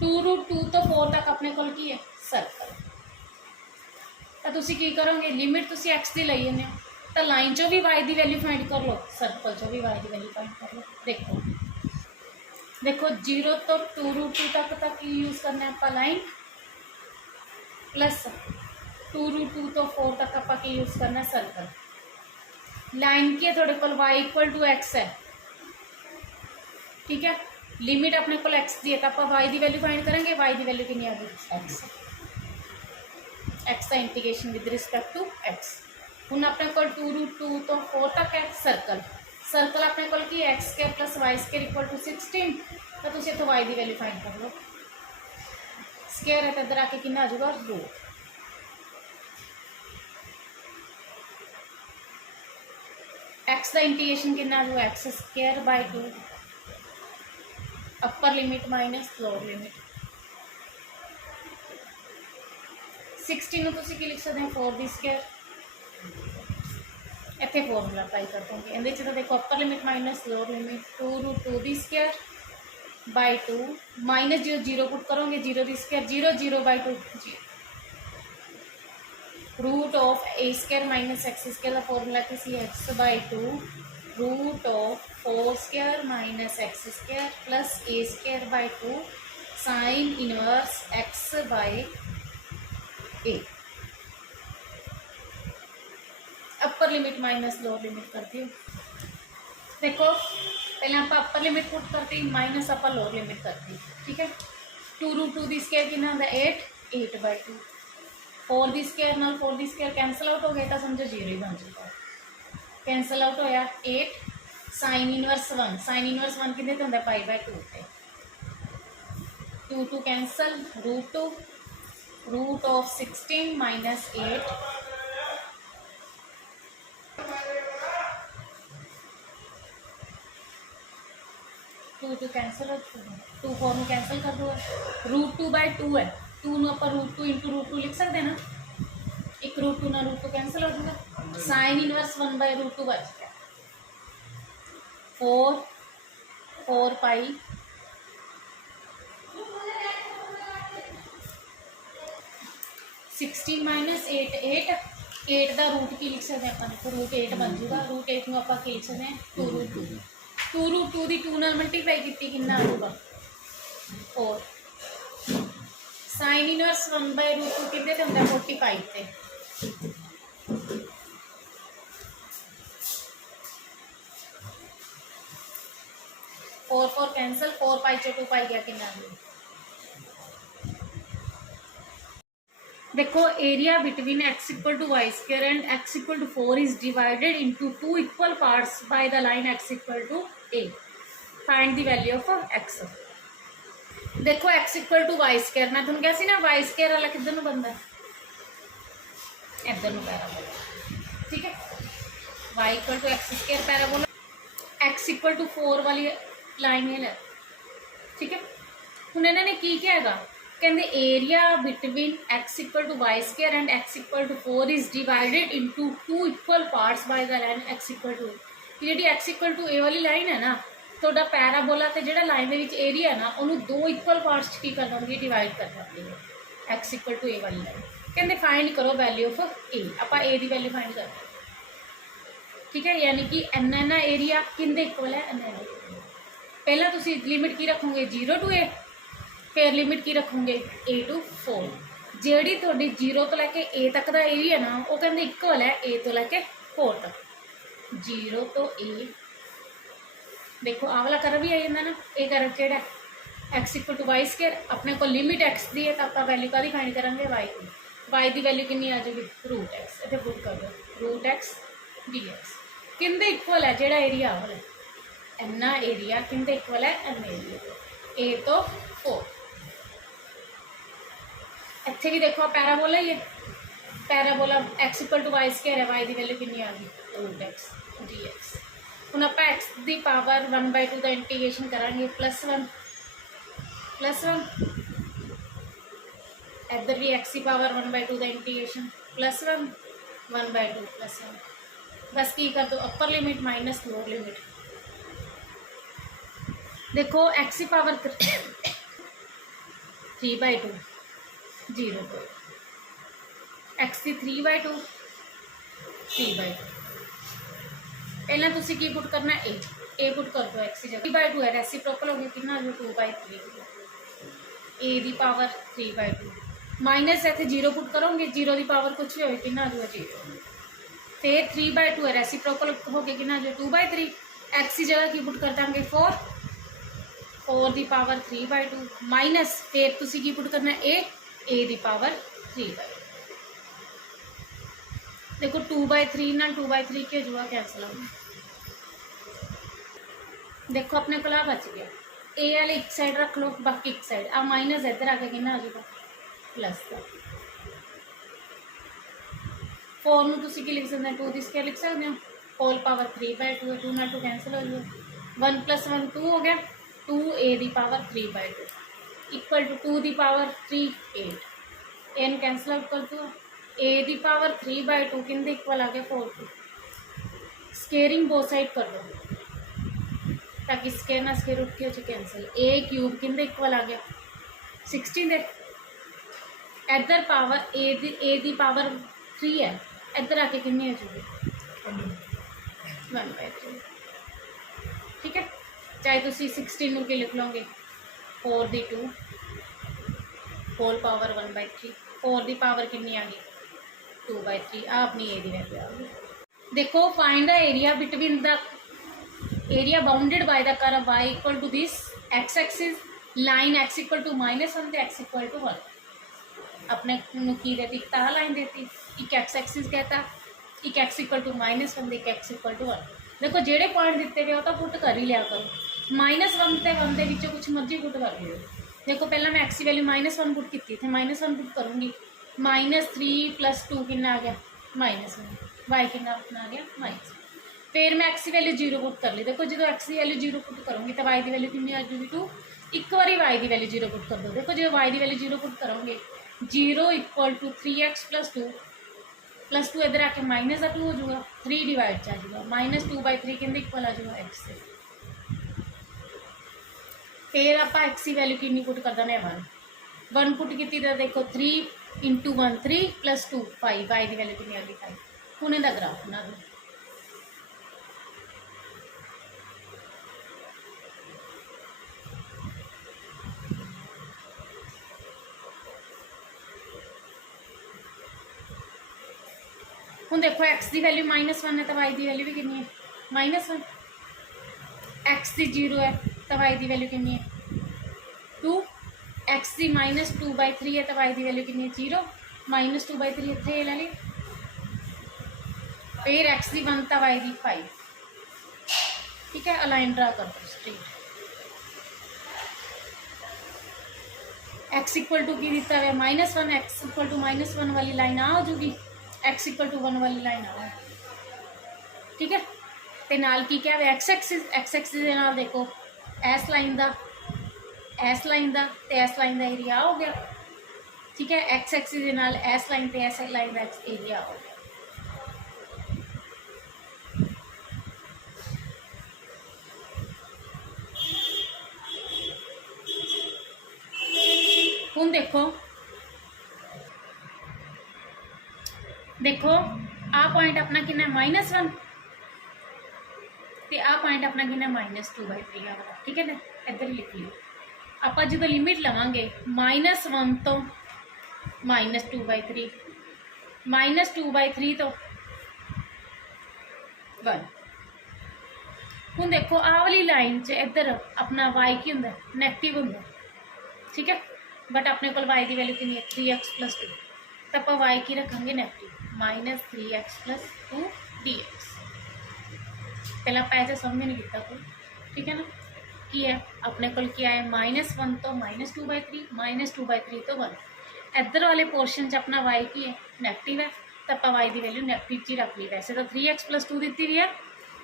2√2 तो 4 तक अपने को की है सर्कल। तो तुसी की करोगे लिमिट तुसी एक्स की ली जाने, तो लाइन चो भी वाई की वैल्यू फाइंड कर लो, सर्कल चो भी वाई की वैल्यू फाइंड कर लो। देखो देखो 0 तो 2√2 तक यूज करना है आप लाइन, प्लस 2√2 तो 4 तक आप यूज करना है सर्कल। लाइन की थोड़े को y इक्वल टू एक्स है, ठीक है। लिमिट अपने को एक्स दी है तो आप y की वैल्यू फाइंड करेंगे, y की वैल्यू कितनी आ गई एक्स, एक्स का integration with respect to x. हूँ अपने को 2√2 तो 4 तक है सर्कल, सर्कल अपने को की x square plus Y square equal to 16, तो तुम इतों वाई की वैल्यू फाइंड कर लो। स्क्वायर है तो इधर आके कितना आ जाऊगा रूट, एक्स का इंटीग्रेशन कितना आ जाऊगा x square by 2, upper limit minus lower limit. 16 तुम की लिख सकते हैं 4 दी स्क्वायर, इतने फॉर्मूला अप्लाई कर दूँगी। ये तो देखो upper limit minus lower limit 2√2 दी स्क्वायर बाय 2 माइनस 0 0 पुट करोगे 0 दी square 0 0 by 2 root of a square minus x square का फॉर्मूला किसी x by 2 root of 4 square minus x square plus a square by 2 sine inverse x by A. Upper limit minus lower limit करती हूँ। देखो पहले आप upper limit put करती minus आप lower limit करती, ठीक है। 2√2 दी स्क्वायर कितना होता है 8, 8 बाय 2, 4 दी स्क्वायर नाल 4 दी स्क्वायर कैंसल आउट हो गया तो समझो 0 ही बन जाएगा, कैंसल आउट होया 8 साइन इनवर्स 1, साइन इनवर्स 1 कितने होता है पाई बाय 2 पे 2 2 cancel √2 root of 16 minus 8 2 cancel हो 2 4 में कैंसल कर दो, √2 बाय 2 है 2 में आप √2 इंटू √2 लिख सकते हैं ना, एक √2 ना √2 कैंसल हो जाएगा, साइन इनवर्स 1 बाय √2 बच गया 4 4 पाई 16 माइनस 8 8 का रूट की लिख सकते हैं अपन, तो √8 बन जाएगा, √8 में आप लिख सकते हैं 2√2 2√2 की 2 नाल मल्टीप्लाई की कितना आ जाएगा 4 साइन इनवर्स 1 बाय √2 कितने होता है 45 से 4 4 कैंसल 4 पाई चो 2 पाई गया कितना आ गया। देखो area between x equal to y square and x equal to 4 is divided into 2 equal parts by the line x equal to a. Find the value of x. देखो x equal to y square मैं तुम कैसी ना Y square वाला किधर बनता है इधर पैराबोला, ठीक है। Y equal to x square parabola, x equal to 4 वाली लाइन है, ठीक है। हूँ इन्होंने की क्या है कहते area between x equal to y square and x equal to 4 is divided into 2 equal parts by the line x equal to a. जी एक्स इक्वल टू ए वाली लाइन है ना ਤੁਹਾਡਾ ਪੈਰਾਬੋਲਾ ਤੇ ਜਿਹੜਾ ਲਾਈਨ ਦੇ ਵਿੱਚ ਏਰੀਆ ਨਾ ਉਹਨੂੰ ਦੋ ਇਕੁਅਲ ਪਾਰਟਸ 'ਚ ਕੀ ਕਰ ਦਾਂਗੇ, ਡਿਵਾਈਡ ਕਰ ਦਾਂਗੇ। x = a ਵਾਲੀ ਲਾਈਨ ਕਹਿੰਦੇ फाइंड करो वैल्यू ऑफ a, ਆਪਾਂ a ਦੀ वैल्यू फाइंड करते हैं। ठीक है, यानी कि इन्ना एरिया किंदे इक्वल है, इन्ना। पहला तुसी लिमिट की रखोगे 0 to a, फिर लिमिट की रखोगे a to 4। ਜਿਹੜੀ ਤੁਹਾਡੀ 0 ਤੋਂ ਲੈ ਕੇ a तक ਦਾ एरिया ना वो कहते इक्वल है a तो लैके 4 तक। 0 तो a देखो आ वाला कर्व भी आ जाता ना, ये कर्व केड़ा x = y²। अपने को लिमिट x दी है तो आप वैल्यू का फाइंड करेंगे y की। y की वैल्यू कितनी आ जाएगी, √x। इतने पुट कर दो √x dx किंदे इक्वल है, जेड़ा एरिया आ वाला इन्ना एरिया किंदे इक्वल है, इन्ना एरिया a तो 4। इत्थे भी देखो पैराबोला ही है, पैराबोला x = y² है, y की वैल्यू कितनी आ गई √x dx। हुण आपां x की पावर 1/2 का इंटीग्रेशन करांगे +1 इधर भी x की पावर 1/2 का इंटीग्रेशन +1 1/2 +1। बस की कर दो अपर लिमिट माइनस लोअर लिमिट। देखो x की पावर 3/2 0 2, x की 3/2 3/2। पहला तुसी की पुट करना a पुट कर दो x की जगह 3/2 है, रेसिप्रोकल हो गया कितना जो 2/3 a की पावर 3/2 माइनस इतने 0 पुट करोगे, 0 की पावर कुछ भी हो कितना जो 0, फिर 3/2 है, रेसिप्रोकल हो गया कितना जो 2/3। x की जगह की पुट कर देंगे 4 की पावर 3/2 माइनस फिर तुसी की पुट करना a की पावर 3/2। देखो 2/3 ना 2/3 के जुआ कैंसिल हो गया। देखो अपने को बच गया a वाले एक साइड रख लो, बाकी एक साइड आ माइनस इधर आके कितना आ जाएगा प्लस का। 4 में तुसी की लिख सकते हैं 2 की स्क्वायर लिख सकते हो, होल पावर 3/2 है, 2 ना 2 कैंसिल हो गया, 1 + 1 2 हो गया, 2a की पावर 3/2 इक्वल टू 2 की पावर 3 8 एन कैंसिल आउट कर दो। a की पावर 3/2 किंदे इक्वल आ गया 4 2। स्केयरिंग बोथ साइड कर दो ताकि स्केयर ना स्केयर उठ के कैंसिल। a³ किंदे इक्वल आ गया 16 दे। इधर पावर a की पावर 3 है, इधर आके कितनी हो जाएगी 1/3। ठीक है, चाहे तुसी 16 के लिख लोगे 4 की 2 होल पावर 1/3, 4 की पावर कितनी आ गई 2/3। आ अपनी ए की वैल्यू आ गई। देखो find the area between the area bounded by the curve y equal to this x axis line x equal to -1 ते x इक्वल टू 1। अपने की देती ता लाइन देती, एक x एक्सिस कहता, एक x इक्वल टू -1 ते एक x इक्वल टू 1। देखो जेडे पॉइंट दिते हुए तो पुट कर ही लिया करो, -1 ते 1 के विचों कुछ मर्जी पुट कर लियो। देखो पहला मैं x की वैल्यू -1 पुट की थी, -1 पुट करूँगी, -3 + 2 कितना आ गया -1, y कितना आ गया -1। फिर मैं x की वैल्यू 0 पुट कर ली। देखो जो x की वैल्यू 0 पुट करूँगी तो y की वैल्यू कितनी आ जाएगी 2। एक बार y की वैल्यू 0 पुट कर दो। देखो जो y की वैल्यू 0 पुट करोगे 0 = 3x + 2 इधर आके -2 हो जाएगा, 3 डिवाइड आ जाएगा, -2/3 कितने इक्वल आ जाएगा x से। फिर आप x की वैल्यू कितनी पुट कर देना 1 पुट की तो देखो 3 × 1 3 + 2 5, y की वैल्यू कितनी आ गई 5। हूँ इसका ग्राफ बना दो। हूँ देखो x की वैल्यू -1 है तो y की वैल्यू भी कितनी है -1, x की 0 है तो y की वैल्यू कितनी है 2, x की -2/3 है तो y की वैल्यू कितनी है 0, -2/3 इतने ले ली। फिर x की 1 तो y की 5। ठीक है, अलाइन ड्रा कर दो स्ट्रेट। x इक्वल टू की दिता है -1, x इक्वल टू -1 वाली लाइन आ हो जाएगी, x इक्वल टू 1 वाली लाइन आ। ठीक है, तो नाल की क्या है x एक्सिस के नाल देखो इस लाइन का इस लाइन का तो इस लाइन का एरिया हो गया। ठीक है, x एक्सिस के नाल इस लाइन तो इस लाइन का एरिया हो गया। ਹੁਣ देखो देखो आ पॉइंट अपना कितना -1 ਤੇ आ पॉइंट अपना कितना -2/3 आ वाला, ठीक है ना। इधर ही लिख लियो आप जो लिमिट लवांगे -1 तो -2/3 -2/3 तो 1। ਹੁਣ देखो आ वाली लाइन च इधर अपना y की होंगे नैगेटिव होंगे, ठीक है। बट अपने को y की वैल्यू कितनी है 3x + 2, तो आप y की रखेंगे नैगेटिव -3x + 2 dx। पहले आप ऐसे समझ नहीं किया कोई, ठीक है ना। की है अपने को क्या है -1 तो -2/3 -2/3 तो 1। इधर वाले पोर्शन च अपना y की है नैगेटिव है, तो आप y की वैल्यू नैगेटिव च ही रख ली। वैसे तो 3x + 2 दी हुई है,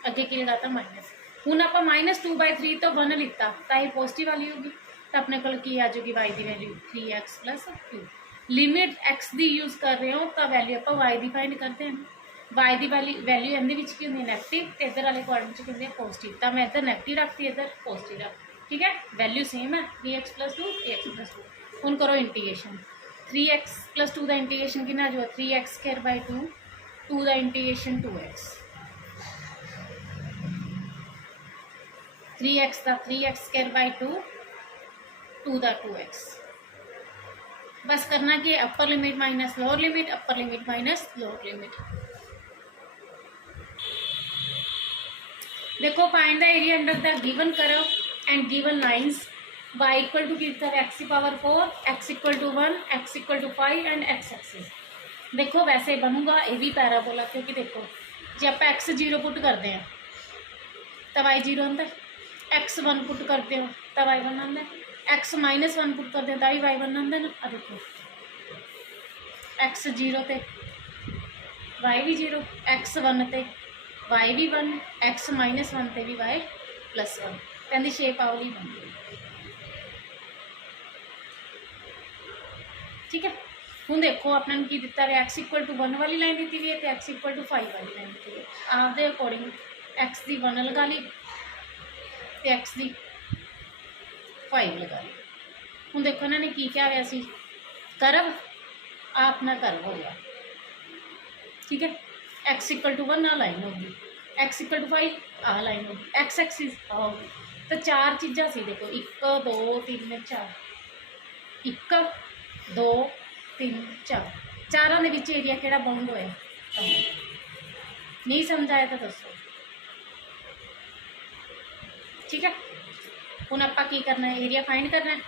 अगे की लगाता माइनस। हूँ आप -2/3 तो 1 लिता तो ये पॉजिटिव वाली होगी, तो अपने को की आ जाएगी y की वैल्यू 3x + 2। लिमिट x की यूज़ कर रहे हो तो वैल्यू आप y की फाइंड करते हैं। y की वैल्यू इहदे की होंगी नैगेटिव, तो इधर वाले क्वाड्रेंट च होंगी पॉजिटिव, तो मैं इधर नैगेटिव रखती, इधर पॉजिटिव रख, ठीक है। वैल्यू सेम है 3x + 2 3x + 2। हूँ करो इंटीग्रेशन 3x + 2 का इंटीग्रेशन कितना जो 3x² 2 का इंटीग्रेशन 2x 3x का 3x² 2 का 2x। बस करना कि upper limit minus lower limit, upper limit minus lower limit. देखो find the area under the given curve and given lines y = कितना x⁴, x = 1, x = 5 and x axis. देखो वैसे बनूंगा ये भी पैराबोला, क्योंकि देखो जो आप x 0 पुट करते हैं तो y 0 आता है, x 1 पुट करते हो तो y 1 आता है, x -1 पुट करते हैं तो भी y 1 आता है ना। देखो x 0 ते y भी 0, x 1 ते y भी 1, x -1 ते भी y +1। कहती शेप आ वाली बन गई, ठीक है। हूँ देखो अपने की दिता है x = 1 वाली लाइन दी हुई है तो x = 5 वाली लाइन दी है। आपके अकॉर्डिंग x की 1 लगा ली तो x की 5 लगा ली। हूँ देखो इन्होंने की क्या हुआ सी कर्व आ अपना कर्व हो गया, ठीक है। x = 1 आ लाइन होगी, x = 5 आ लाइन होगी, x एक्सिस आ होगी। तो 4 चीज़ा सी देखो 1 2 3 4 1 2 3 4 चारों के बीच एरिया केड़ा बाउंड होया नहीं समझ आया तो दसो, ठीक है। हुण आपां की करना है एरिया फाइंड करना है।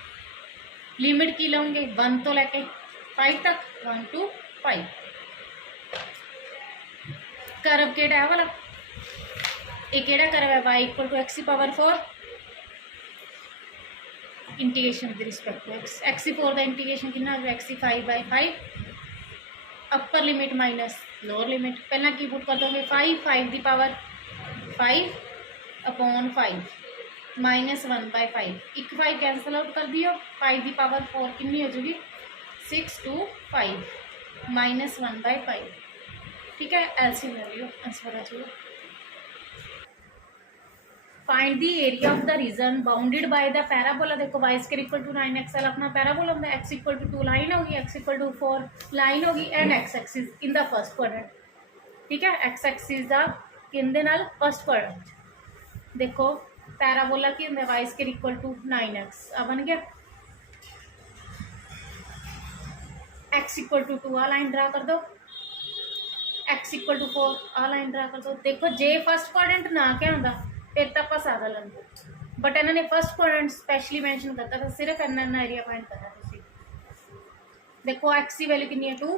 लिमिट की लाओगे 1 तो लैके 5 तक 1 to 5। कर्व केड़ा है वाला ये केड़ा कर्व है y = x⁴ integration with respect to x, x⁴ का इंटीग्रेशन कितना हो x5/5 upper limit minus lower limit. पहला की पुट कर दोगे 5 5 की पावर 5/5 -1/5 एक 5 कैंसल आउट कर दियो, 5 की पावर 4 कितनी हो जाएगी 6 to 5 -1/5, ठीक है। एलसीएम ले लियो आंसर आ जाएगा। Find the area of the region bounded by the parabola. देखो y = 9x अपना पैराबोला होंगे, x = 2 लाइन होगी, x = 4 लाइन होगी and x axis in the first quadrant, ठीक है। x एक्सिस का किंदे नाल फर्स्ट क्वाड्रेंट। देखो पैराबोला की होंगे y = 9x आ बन गया, x = 2 आ लाइन ड्रा कर दो, x = 4 आ लाइन ड्रा कर दो। देखो जे फर्स्ट क्वाड्रेंट ना क्या होंगे फिर तो आप सारा लेंगे, बट इन्होंने फर्स्ट क्वाड्रेंट स्पैशली मैंशन करता तो सिर्फ इन्ना एरिया फाइंड करना तुसीं। देखो x की वैल्यू कितनी है 2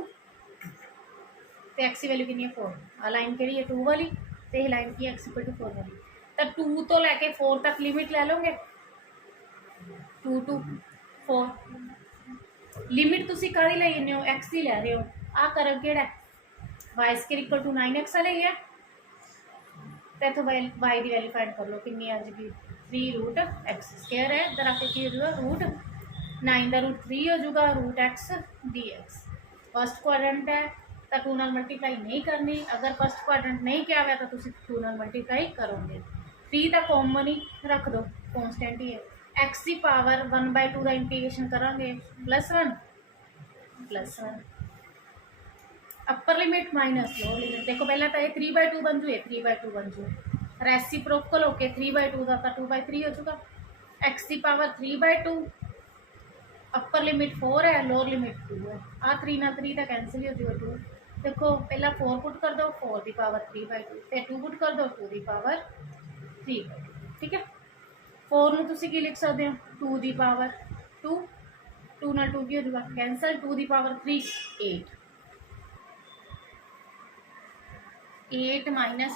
तो x की वैल्यू कितनी है 4, आ लाइन केड़ी है 2 वाली तो यह लाइन की x = 4 वाली। तो 2 तो लैके 4 तक लिमिट ले लोगे, 2 to 4 लिमिट तुसीं काहदी ले जाने हो x की लै रहे हो। आ कर्व केड़ा है y = 9x ले गया तो इतों y की वैल्यू फाइंड कर लो कितनी आ जाएगी 3√x² है, इधर आके की हो जाएगा √9 का √3 हो जाएगा √x dx। फर्स्ट क्वाड्रेंट है तो 2 नाल मल्टीप्लाई नहीं करनी, अगर फर्स्ट क्वाड्रेंट नहीं किया हुआ तो तुम 2 नाल मल्टीप्लाई करोगे। 3 तो कॉमन ही रख दो, कॉन्स्टेंट ही है एक्स की पावर 1/2 का इंटीग्रेशन करांगे +1 +1 अपर लिमिट माइनस लोअर लिमिट। देखो पहला तो ये 3/2 बन जू, ये 3/2 बन जू, रेसिप्रोकल होके 3/2 का 2/3 हो चुका। एक्स की पावर 3/2, अपर लिमिट 4 है, लोअर लिमिट 2 है। आ 3 ना 3 तो कैंसिल हो जाएगा 2। देखो पहला 4 पुट कर दो, 4 की पावर 3/2, फिर 2 पुट कर दो, 2 की पावर 3/2। ठीक है, 4 ਨੂੰ ਤੁਸੀਂ ਕੀ ਲਿਖ ਸਕਦੇ ਹੋ 2 ਦੀ ਪਾਵਰ 2, 2 ਨਾਲ 2 ਕੀ ਹੋ ਜਾਊਗਾ ਕੈਂਸਲ, 2 ਦੀ ਪਾਵਰ 3 8, 8 माइनस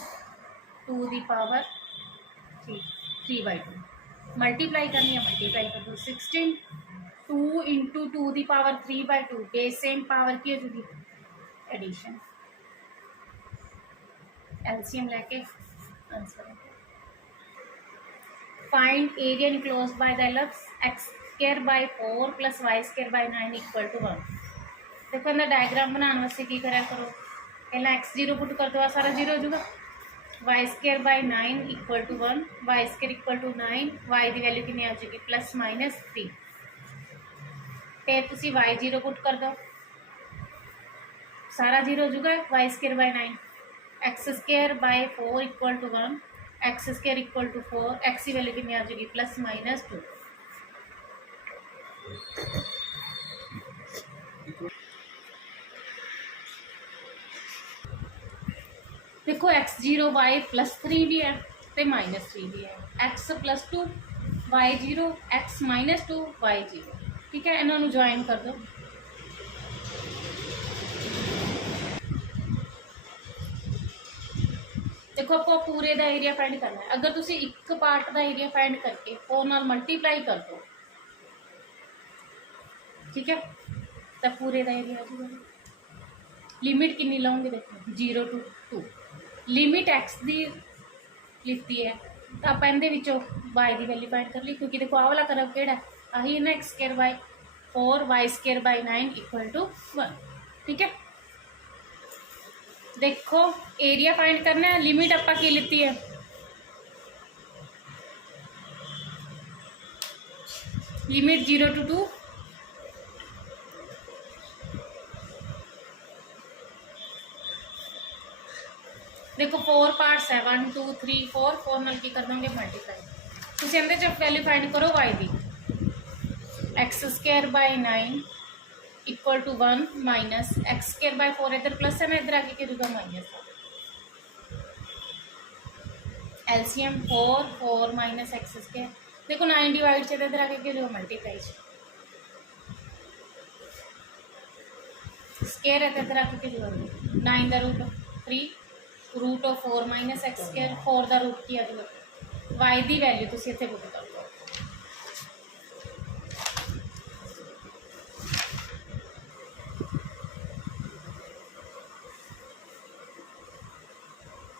2 ਦੀ पावर 3, 3/2 मल्टीप्लाई करनी है, मल्टीप्लाई कर दो 16, 2 इंटू 2 ਦੀ पावर 3/2 बेस सेम पावर की हो जाएगी एडिशन, एलसीएम लेके answer. Find area enclosed bye the ellipse x²/4 + y²/9 = 1। देखो इनका डायग्राम बनाने वास्ते की करा करो, पहला x0 पुट कर दो, सारा 0 हो जाएगा, y²/9 = 1, y² = 9, y की वैल्यू कितनी आ जाएगी +-3। फिर तुसी y0 पुट कर दो, सारा 0 हो जाएगा, y²/9, x²/4 = 1, x² = 4, x की वैल्यू कितनी आ जाएगी +-2। देखो x0 y +3 भी है तो -3 भी है, x +2 y0, x -2 y0। ठीक है, इन्होंने ज्वाइन कर दो। देखो आपको पूरे का एरिया फाइंड करना है, अगर तुम एक पार्ट का एरिया फाइंड करके 4 नाल मल्टीप्लाई कर दो, ठीक है, तो पूरे का एरिया आ जाएगा। लिमिट कितनी लाओगे, देखो 0 to 2, लिमिट एक्स की लिखती है तो आप वाई की वैल्यू फाइंड कर ली, क्योंकि देखो आ वाला करव केड़ा आही है ना, x²/4 y²/9 = 1। ठीक है, देखो एरिया फाइंड करना है, लिमिट आपा की लेती है लिमिट 0 to 2, देखो 4 पार्ट्स है 1 2 3 4, 4 नाल की कर देंगे मल्टीप्लाई, तुम इहदे वैल्यू फाइंड करो y की, x²/9 = 1 माइनस x²/4, इधर प्लस है ना, इधर आके क्या माइनस, एलसीएम 4 4 माइनस x², देखो 9 डिवाइड से इधर आके क्या मल्टीप्लाई, स्केयर है तो इधर आके क्या 9 का रूट 3 √4 माइनस x², 4 का रूट की आ जाएगा, y की वैल्यू तुम इतने पुट कर दो,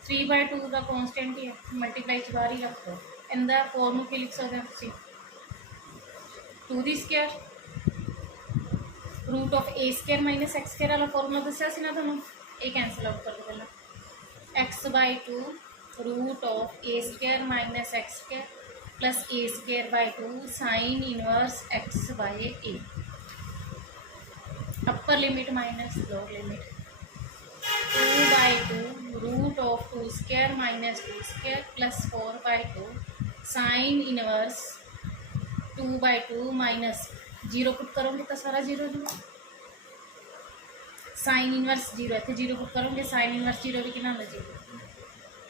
थ्री बाय 2 का कॉन्स्टेंट ही है, मल्टीप्लाई च बाहर ही रख दो, इनका 4 में लिख सकते हैं तुम 2 की स्केयर √a² माइनस x² वाला फॉर्मूला दसिया ना तुहानू, ये कैंसल आउट कर दो पहला, x/2 √a² minus x² plus a²/2 sign inverse x/a, अपर limit minus lower limit 2/2 √2² minus 2² plus 4/2 sine inverse 2/2 minus 0 put करोगे तो सारा 0 हो जाएगा, साइन इनवर्स 0 इतने 0 पुट करोगे, साइन इनवर्स 0 भी कितना 0,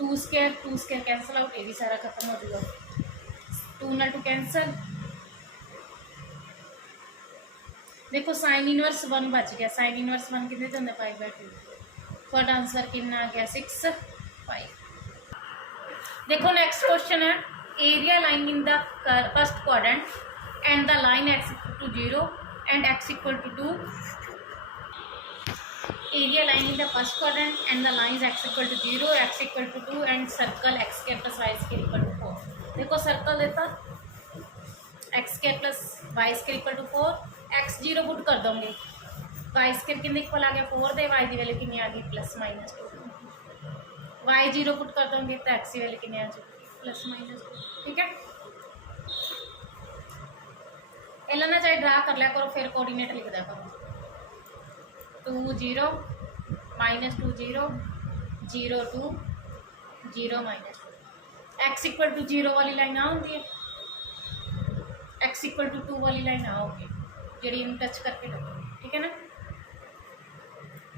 2² कैंसल आउट, ये भी सारा खत्म हो जाएगा, 2 ना 2 कैंसल, देखो साइन इनवर्स 1 बच गया, साइन इनवर्स 1 कितने होंगे 5/2, थोड़ा आंसर कितना आ गया 6 5। देखो नेक्स्ट क्वेश्चन है, area line in the first quadrant and the line x = 0 and x = 2, area line in the first quadrant and the lines x = 0, x = 2 and circle x² + y² = 4। देखो circle देता x² + y² = 4, x0 put कर दोगे, y² कितने equal आ गया 4 दे, y की value कितनी आ गई +-2, y0 पुट कर दोगे तो x की वैल्यू कितनी आ जाएगी +-2। ठीक है, इन्हें ना चाहे ड्रा कर लिया करो, फिर कोऑर्डिनेट लिख दिया करो। 2 0 -2 0 0 2 0 -2। एक्स इक्वल टू 0 वाली लाइन आ होंगी है, एक्स इक्वल टू 2 वाली लाइन आ होगी जी टच करके लगेगी, ठीक है ना।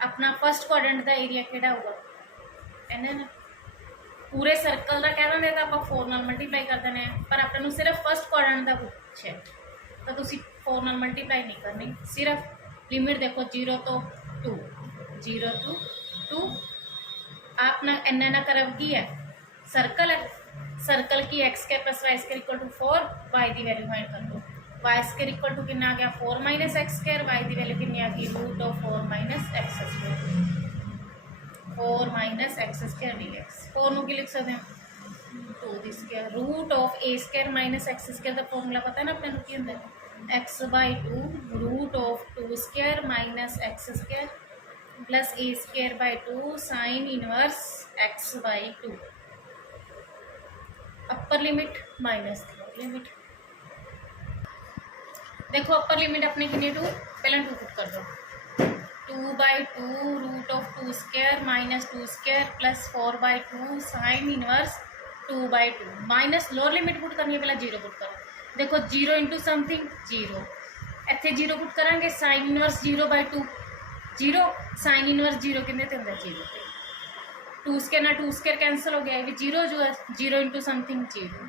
अपना फर्स्ट क्वाड्रेंट का एरिया केड़ा होगा, इन्हें ना पूरे सर्कल का कह देंगे तो आप 4 नाल मल्टीप्लाई कर देने, पर अपने सिर्फ फर्स्ट क्वाड्रेंट का पूछे तो तुम 4 नाल मल्टीप्लाई नहीं करनी, सिर्फ लिमिट देखो 0 तो 2 0 to 2। अपना इन्ना कर्व की है, सर्कल है, सर्कल की x square plus Y square equal to 4, y की वैल्यू फाइंड कर लो। वाई स्क्वायर इक्वल टू कितना आ गया 4 माइनस एक्स स्क्वायर, वाई की वैल्यू कितनी आ गई root of 4 minus x square, 4 minus x square d x. 4 नू की लिख सकते हैं 2 दी square, root of a square minus x square का फॉर्मूला पता है ना अपने की होंगे x by 2 root of 2 square minus x square plus a square by 2 sine inverse x by 2। Upper limit minus lower limit, देखो अपर लिमिट अपने कितने 2, पहले 2 पुट कर दो, 2/2 root of 2 square minus 2 square plus 4/2 sine inverse 2/2 minus lower limit put करनी है, पहले 0 put करो। देखो 0 इंटू समथिंग 0, इतने 0 पुट करा साइन इनवर्स 0/2 0, साइन इनवर्स 0 कितने ते होंगे 0 पे, 2 स्क्वायर ना 2 स्क्वायर कैंसल हो गया, ये 0 जो है 0 into something 0,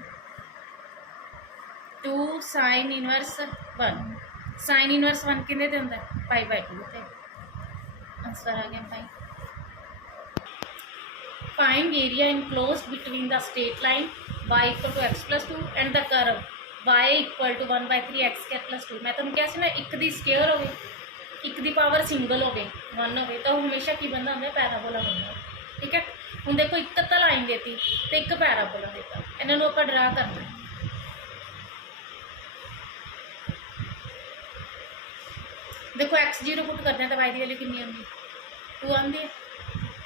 2 sine inverse 1, sine inverse 1 कितने ते होंगे π/2 ते, आंसर आ गया pi. Find area enclosed between the straight line y equal to x plus 2 and the curve y equal to 1/3 x square plus 2। मैं तुम क्या ना एक दी स्केयर हो, एक दी पावर सिंगल हो 1 हो तो हमेशा की बनता होंगे पैराबोला बनता, ठीक है। हम देखो एक तो लाइन देती तो एक पैराबोला देता, इन्होंने आप ड्रा करना। देखो x 0 पुट करते हैं तो y की वैल्यू कितनी आती 2 आती है,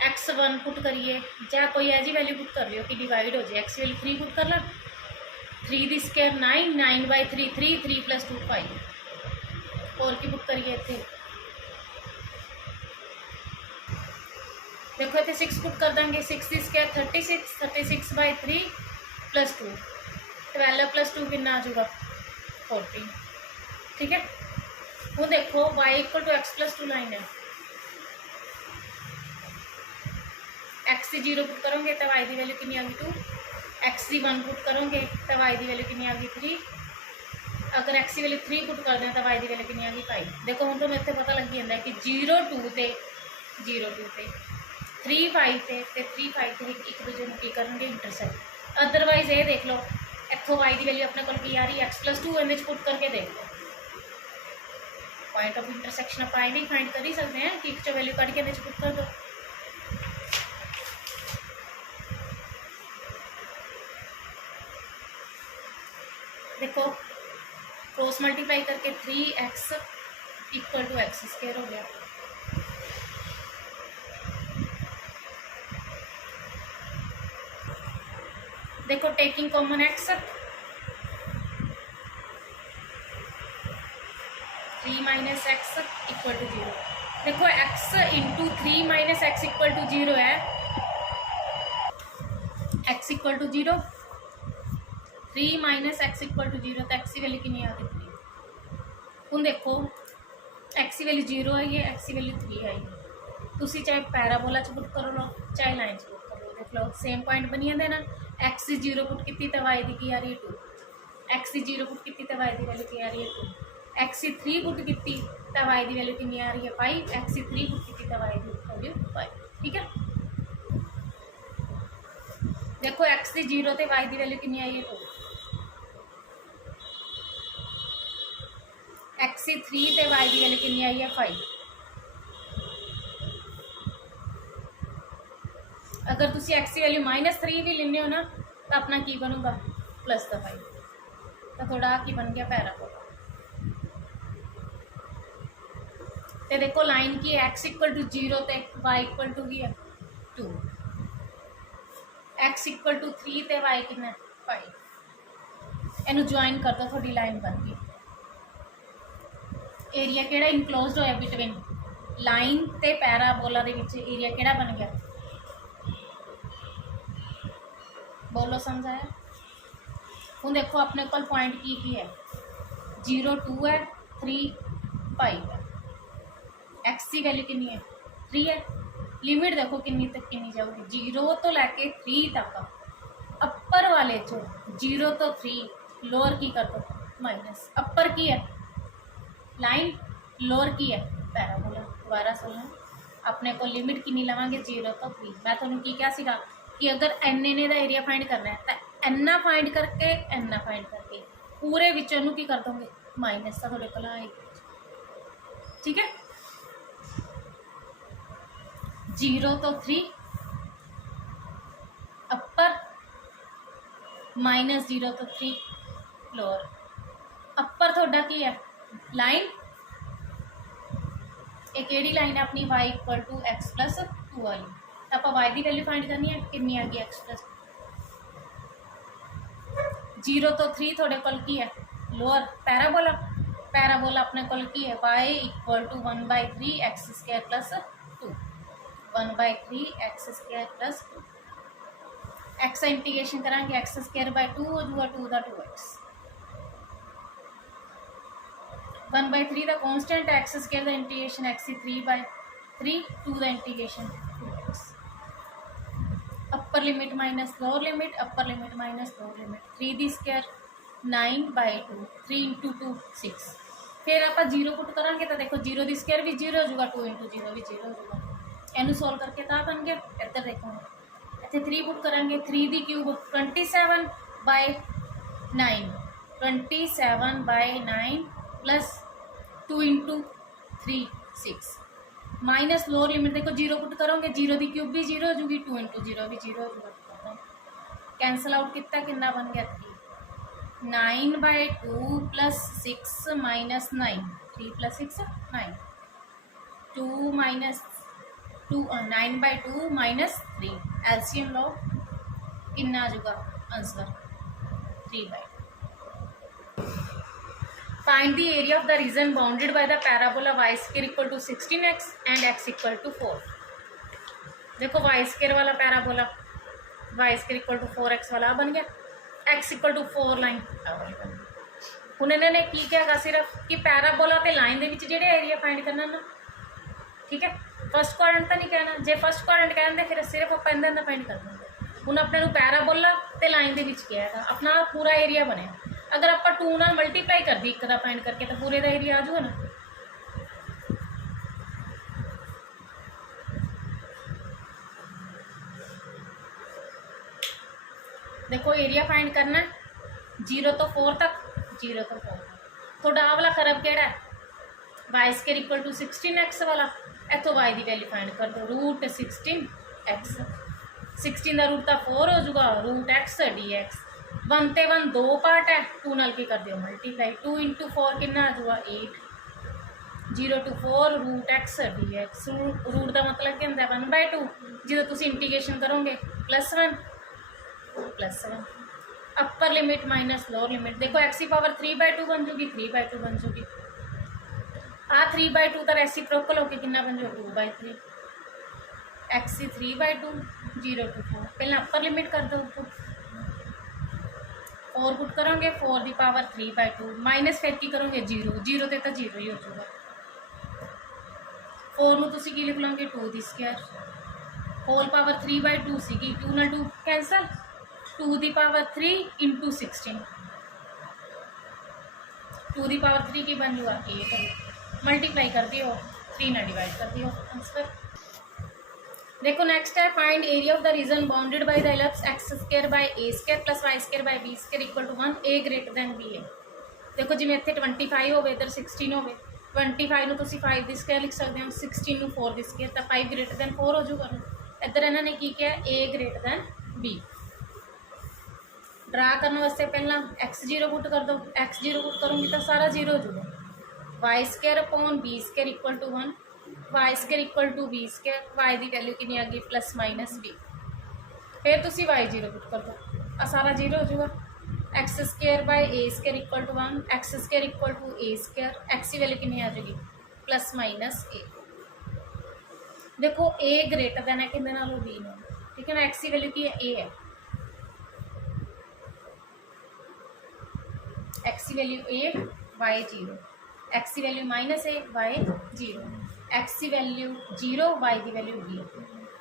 x 1 पुट करिए चाहे कोई ऐसी वैल्यू पुट कर लियो कि डिवाइड हो जाए, x वैल्यू 3 पुट कर ला, 3 दी स्क्वायर 9 9/3 3 3 + 2 5 और की पुट करिए इतने, देखो इतने 6 पुट कर देंगे, 6 दी स्क्वायर 36 36/3 + 2 12 + 2 कितना आ जाएगा 14, ठीक है। वो देखो y equal to x plus 2 line है, x की 0 पुट करोगे तो y की वैल्यू कितनी आ गई 2, x की 1 पुट करोगे तो y की वैल्यू कितनी आ गई 3, अगर x की वैल्यू 3 पुट कर दें तो y की वैल्यू कितनी आ गई 5। देखो हम तो इतने पता लग जाता है कि 0 2 ते 0 2 ते 3 5 ते 3 5 ते एक दूसरे में की करेंगे इंटरसेक्ट। अदरवाइज ये देख लो इतों y की वैल्यू अपने को की आ रही है x प्लस 2 इन्हें पुट करके देख लो, पॉइंट ऑफ इंटरसेक्शन आप भी फाइंड कर ही सकते हैं कि एक वैल्यू कट के पुट कर दो। देखो क्रॉस मल्टीप्लाई करके 3x equal to x square हो गया, देखो taking common x 3 minus x equal to 0, देखो x into 3 minus x equal to 0 है, x equal to 0 3 minus x equal to 0 तो x की वैल्यू कितनी आ गई 3। हम देखो x की वैल्यू 0 आई है, x की वैल्यू 3 आई है, तुसी चाहे पैराबोला च पुट करो लो चाहे लाइन च पुट करो, देख लो सेम पॉइंट बनी जाते ना। x की 0 पुट की तो y की आ रही है 2, x की 0 पुट की तो y की वैल्यू की आ रही है 2, x की 3 पुट की तो y की वैल्यू कितनी आ रही है 5, x की 3 पुट की तो y की वैल्यू 5, ठीक है। देखो x की 0 तो y की वैल्यू कितनी आई है 2, x की 3 तो y की वैल्यू कितनी आई है 5। अगर तुम x की वैल्यू -3 भी लेने हो ना तो अपना की बनूगा +5, तो थोड़ा की बन गया पैराबोला। तो देखो लाइन की x इक्वल टू 0 तो y इक्वल टू की है 2, x इक्वल टू 3 तो y कितना 5, इनू ज्वाइन कर दो थोड़ी लाइन बन गई। एरिया केड़ा इनक्लोज्ड होया बिटवीन लाइन ते पैराबोला दे विच एरिया केड़ा बन गया? बोलो समझ आया? हुण देखो अपने कोल पॉइंट की है 0 2 है 3 5 है। एक्स की वैल्यू कितनी है 3 है। लिमिट देखो कितनी तक कितनी जाऊगी 0 तो लैके 3 तक। अपर वाले चो 0 तो 3 लोअर की कर दो माइनस। अपर की है लाइन लोअर की है पैराबोला। दोबारा सुनो अपने को लिमिट कितनी लवांगे 0 तो 3। मैं थोड़ा की क्या सीखा कि अगर एन एन का एरिया फाइंड करना है तो एना फाइंड करके एना फाइंड करके पूरे विचों की कर दोगे माइनस तो थोड़े को आएगी। ठीक है 0 तो 3 अपर माइनस 0 तो 3 लोअर। अपर थोड़ा की है लाइन एक केड़ी लाइन है अपनी y equal to x plus 2 वाली। तो आप y की वैल्यू फाइंड करनी है कितनी आ गई एक्स प्लस 0 तो 3 थोड़े कोल की है लोअर पैराबोला। पैराबोला अपने कोल की है y equal to 1/3 x square plus 2 1/3 x square plus 2। X का इंटीग्रेशन करांगे एक्स स्क्वायर बाय 2 हो जाएगा 2 का 2x 1/3 का कॉन्स्टेंट एक्स स्क्वायर का इंटीग्रेशन एक्स 3/3 2 का integration 2x। Upper limit minus lower limit upper limit minus lower limit 3 the square 9/2 3 × 2 6। फिर आप 0 पुट करांगे तो देखो 0 दी स्क्वायर भी 0 हो जाएगा 2 × 0 भी 0 हो जाएगा। इनू सोल्व करके ता बन गया। इधर देखो इतने 3 पुट करांगे 3 दी cube 27/9 27/9 plus 2 × 3 6 minus lower limit देखो 0 पुट करोगे 0 की क्यूब भी 0 हो जाएगी 2 × 0 भी 0 हो जाएगा। कैंसल आउट कितना कितना बन गया 3 9/2 plus 6 minus 9 3 plus 6 9 2 minus 2 9/2 minus 3 LCM लो कितना आ जाएगा answer 3/2। Find the area of the region bounded by the parabola y square equal to 16x and x equal to 4। देखो y square वाला parabola y square equal to 4x वाला बन गया x equal to 4 line हूँ इन्होंने की क्या सिर्फ कि पैराबोला ते लाइन दे विच जेड़े एरिया फाइंड करना ना। ठीक है फर्स्ट क्वाड्रेंट तो नहीं कहना जे फर्स्ट क्वाड्रेंट कहते फिर सिर्फ आप इन्होंने फाइंड कर देंगे। हूँ अपने पैराबोला ते लाइन दे विच किया अपना पूरा एरिया बने। अगर आप 2 नाल मल्टीप्लाई कर दी एक दा फाइंड करके तो पूरे का एरिया आ जाऊगा ना। देखो एरिया फाइंड करना 0 तो 4 तक 0 तो 4 तक थोड़ा आ वाला करब केड़ा है Y square equal to 16x वाला। इतों y की वैल्यू फाइंड कर दो रूट 16x 16 का रूट तो 4 हो जाएगा रूट x dx 1 ते 1 2 पार्ट है 2 नाल की कर दियो मल्टीप्लाई 2 × 4 कितना आ जाएगा 8 0 to 4 root x dx। Root का मतलब क्या होंगे 1/2 जो तुम इंटीग्रेशन करोगे +1 +1 अपर लिमिट माइनस लोअर लिमिट देखो x की पावर 3/2 बन जाएगी 3/2 बन जाएगी। आ 3/2 का रेसिप्रोकल होके कितना बन जाएगा 2/3 x 3/2 0 to 4 पहले अपर लिमिट कर दो 4 पुट करोगे 4 की पावर 3/2 माइनस फिर की करोगे 0 0 तो 0 ही हो जाएगा। 4 में तुम की लिख लोगे 2 की स्क्वायर होल पावर 3/2 सी 2 नाल 2 कैंसल 2 की पावर 3 × 16 2 की पावर 3 की बन जाएगा 8 मल्टीप्लाई कर दियो 3 ना डिवाइड कर दियो आंसर। देखो नेक्स्ट है find area of the region bounded by the ellipse x square by a square plus Y square by b square equal to 1 a greater than b है। देखो जिवें इत्थे 25 हो इधर 16 हो 25 ਨੂੰ ਤੁਸੀਂ 5 ਦੀ ਸਕੁਆਇਰ ਲਿਖ ਸਕਦੇ ਹੋ 16 ਨੂੰ 4 ਦੀ ਸਕੁਆਇਰ ਤਾਂ 5 ग्रेटर दैन 4 हो जाऊगा। इधर इन्होंने की किया ए ग्रेटर दैन बी। ड्रा करने वास्ते पहला x0 पुट कर दो x0 पुट करूँगी तो सारा 0 हो जाएगा y square upon b square equal to 1 y square equal to b square y की वैल्यू कितनी आ गई +- बी। फिर तुम y0 पुट कर दो आ सारा 0 हो जाएगा x square by a square equal to 1, x square equal to A square, x की वैल्यू कितनी आ जाएगी प्लस माइनस ए। देखो ए ग्रेटर दैन है कि बी नो, ठीक है ना। एक्स की वैल्यू की है ए है, एक्स की वैल्यू ए वाई 0, एक्स की वैल्यू माइनस ए वाई 0, एक्स की वैल्यू 0 वाई की वैल्यू बी।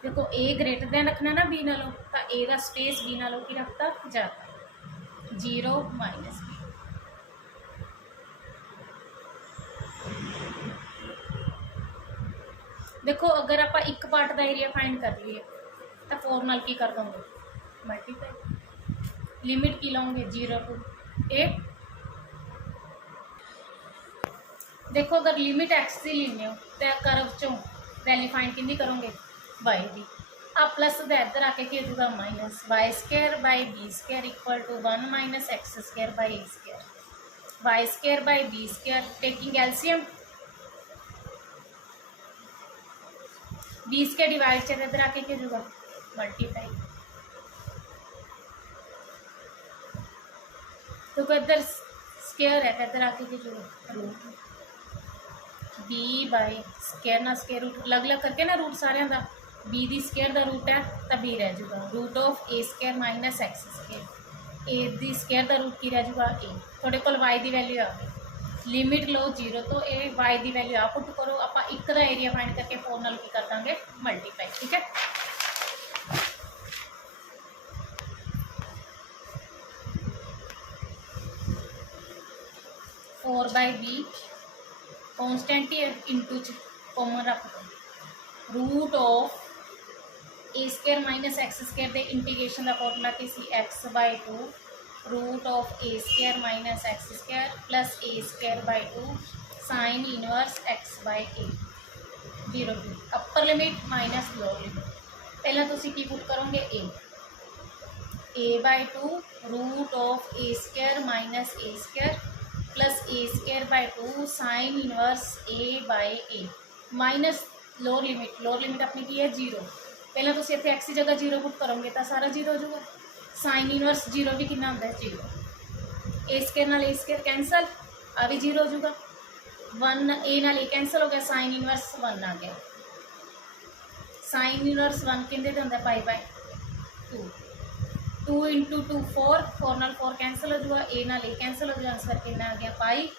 देखो ए ग्रेटर दैन रखना ना बी नालों, तो ए का स्पेस बी नालों की रखता जाता 0 माइनस बी। देखो अगर आप एक पार्ट का एरिया फाइंड कर लीए तो 4 नाल की कर दोगे मल्टीप्लाई, लिमिट की लाओगे 0 टू ए। देखो अगर लिमिट एक्स की लेने हो तो करव चो वैल्यू फाइंड कितनी करोगे वाई की। आप प्लस का इधर आके की होगा minus y square by b square equal to 1 minus x square by a square, y square by b square taking LCM, b square divide से इधर आके क्या होगा मल्टीप्लाई। तो इधर स्केयर है तो इधर आके क्या होगा रूट, बी बाई स्केयर ना स्केयर रूट अलग अलग करके ना रूट सारे का, बी दी स्केयर का रूट है तो बी रह जाऊगा root of A square minus x square, a दी स्केयर का रूट की रह जाऊगा ए। थोड़े को वाई की वैल्यू आ गई, लिमिट लो 0 तो ए वाई की वैल्यू आ पुट करो, आप एक का एरिया फाइंड करके 4 नाल की कर देंगे मल्टीप्लाई, ठीक है। फोर बाई बी कॉन्स्टेंट ही इंटू कॉमन रख दो, root of A square minus x square के इंटीग्रेशन का फॉर्मूला की सी x by 2 root of A square minus x square plus A square by 2 sine inverse x by a 0 to upper limit minus lower limit. पहला तुसी की put करोगे a by 2 root of A square minus a square plus A square by 2 sine inverse a by a minus lower limit अपनी की है 0। पहला तो इतने एक्स की जगह 0 पुट करोगे तो सारा 0 हो जाएगा, साइन इनवर्स 0 भी कितना होता है 0, ए स्केयर नाल ए स्केयर कैंसल आ भी 0 हो जाएगा, 1 ए नाल ए कैंसल हो गया, साइन इनवर्स 1 आ गया, साइन इनवर्स 1 कितने होता है पाई बाय 2, 2 इंटू 2 4 4 नाल 4 कैंसल हो जाएगा, ए नाल ए कैंसल हो जाएगा, आंसर कितना आ गया पाई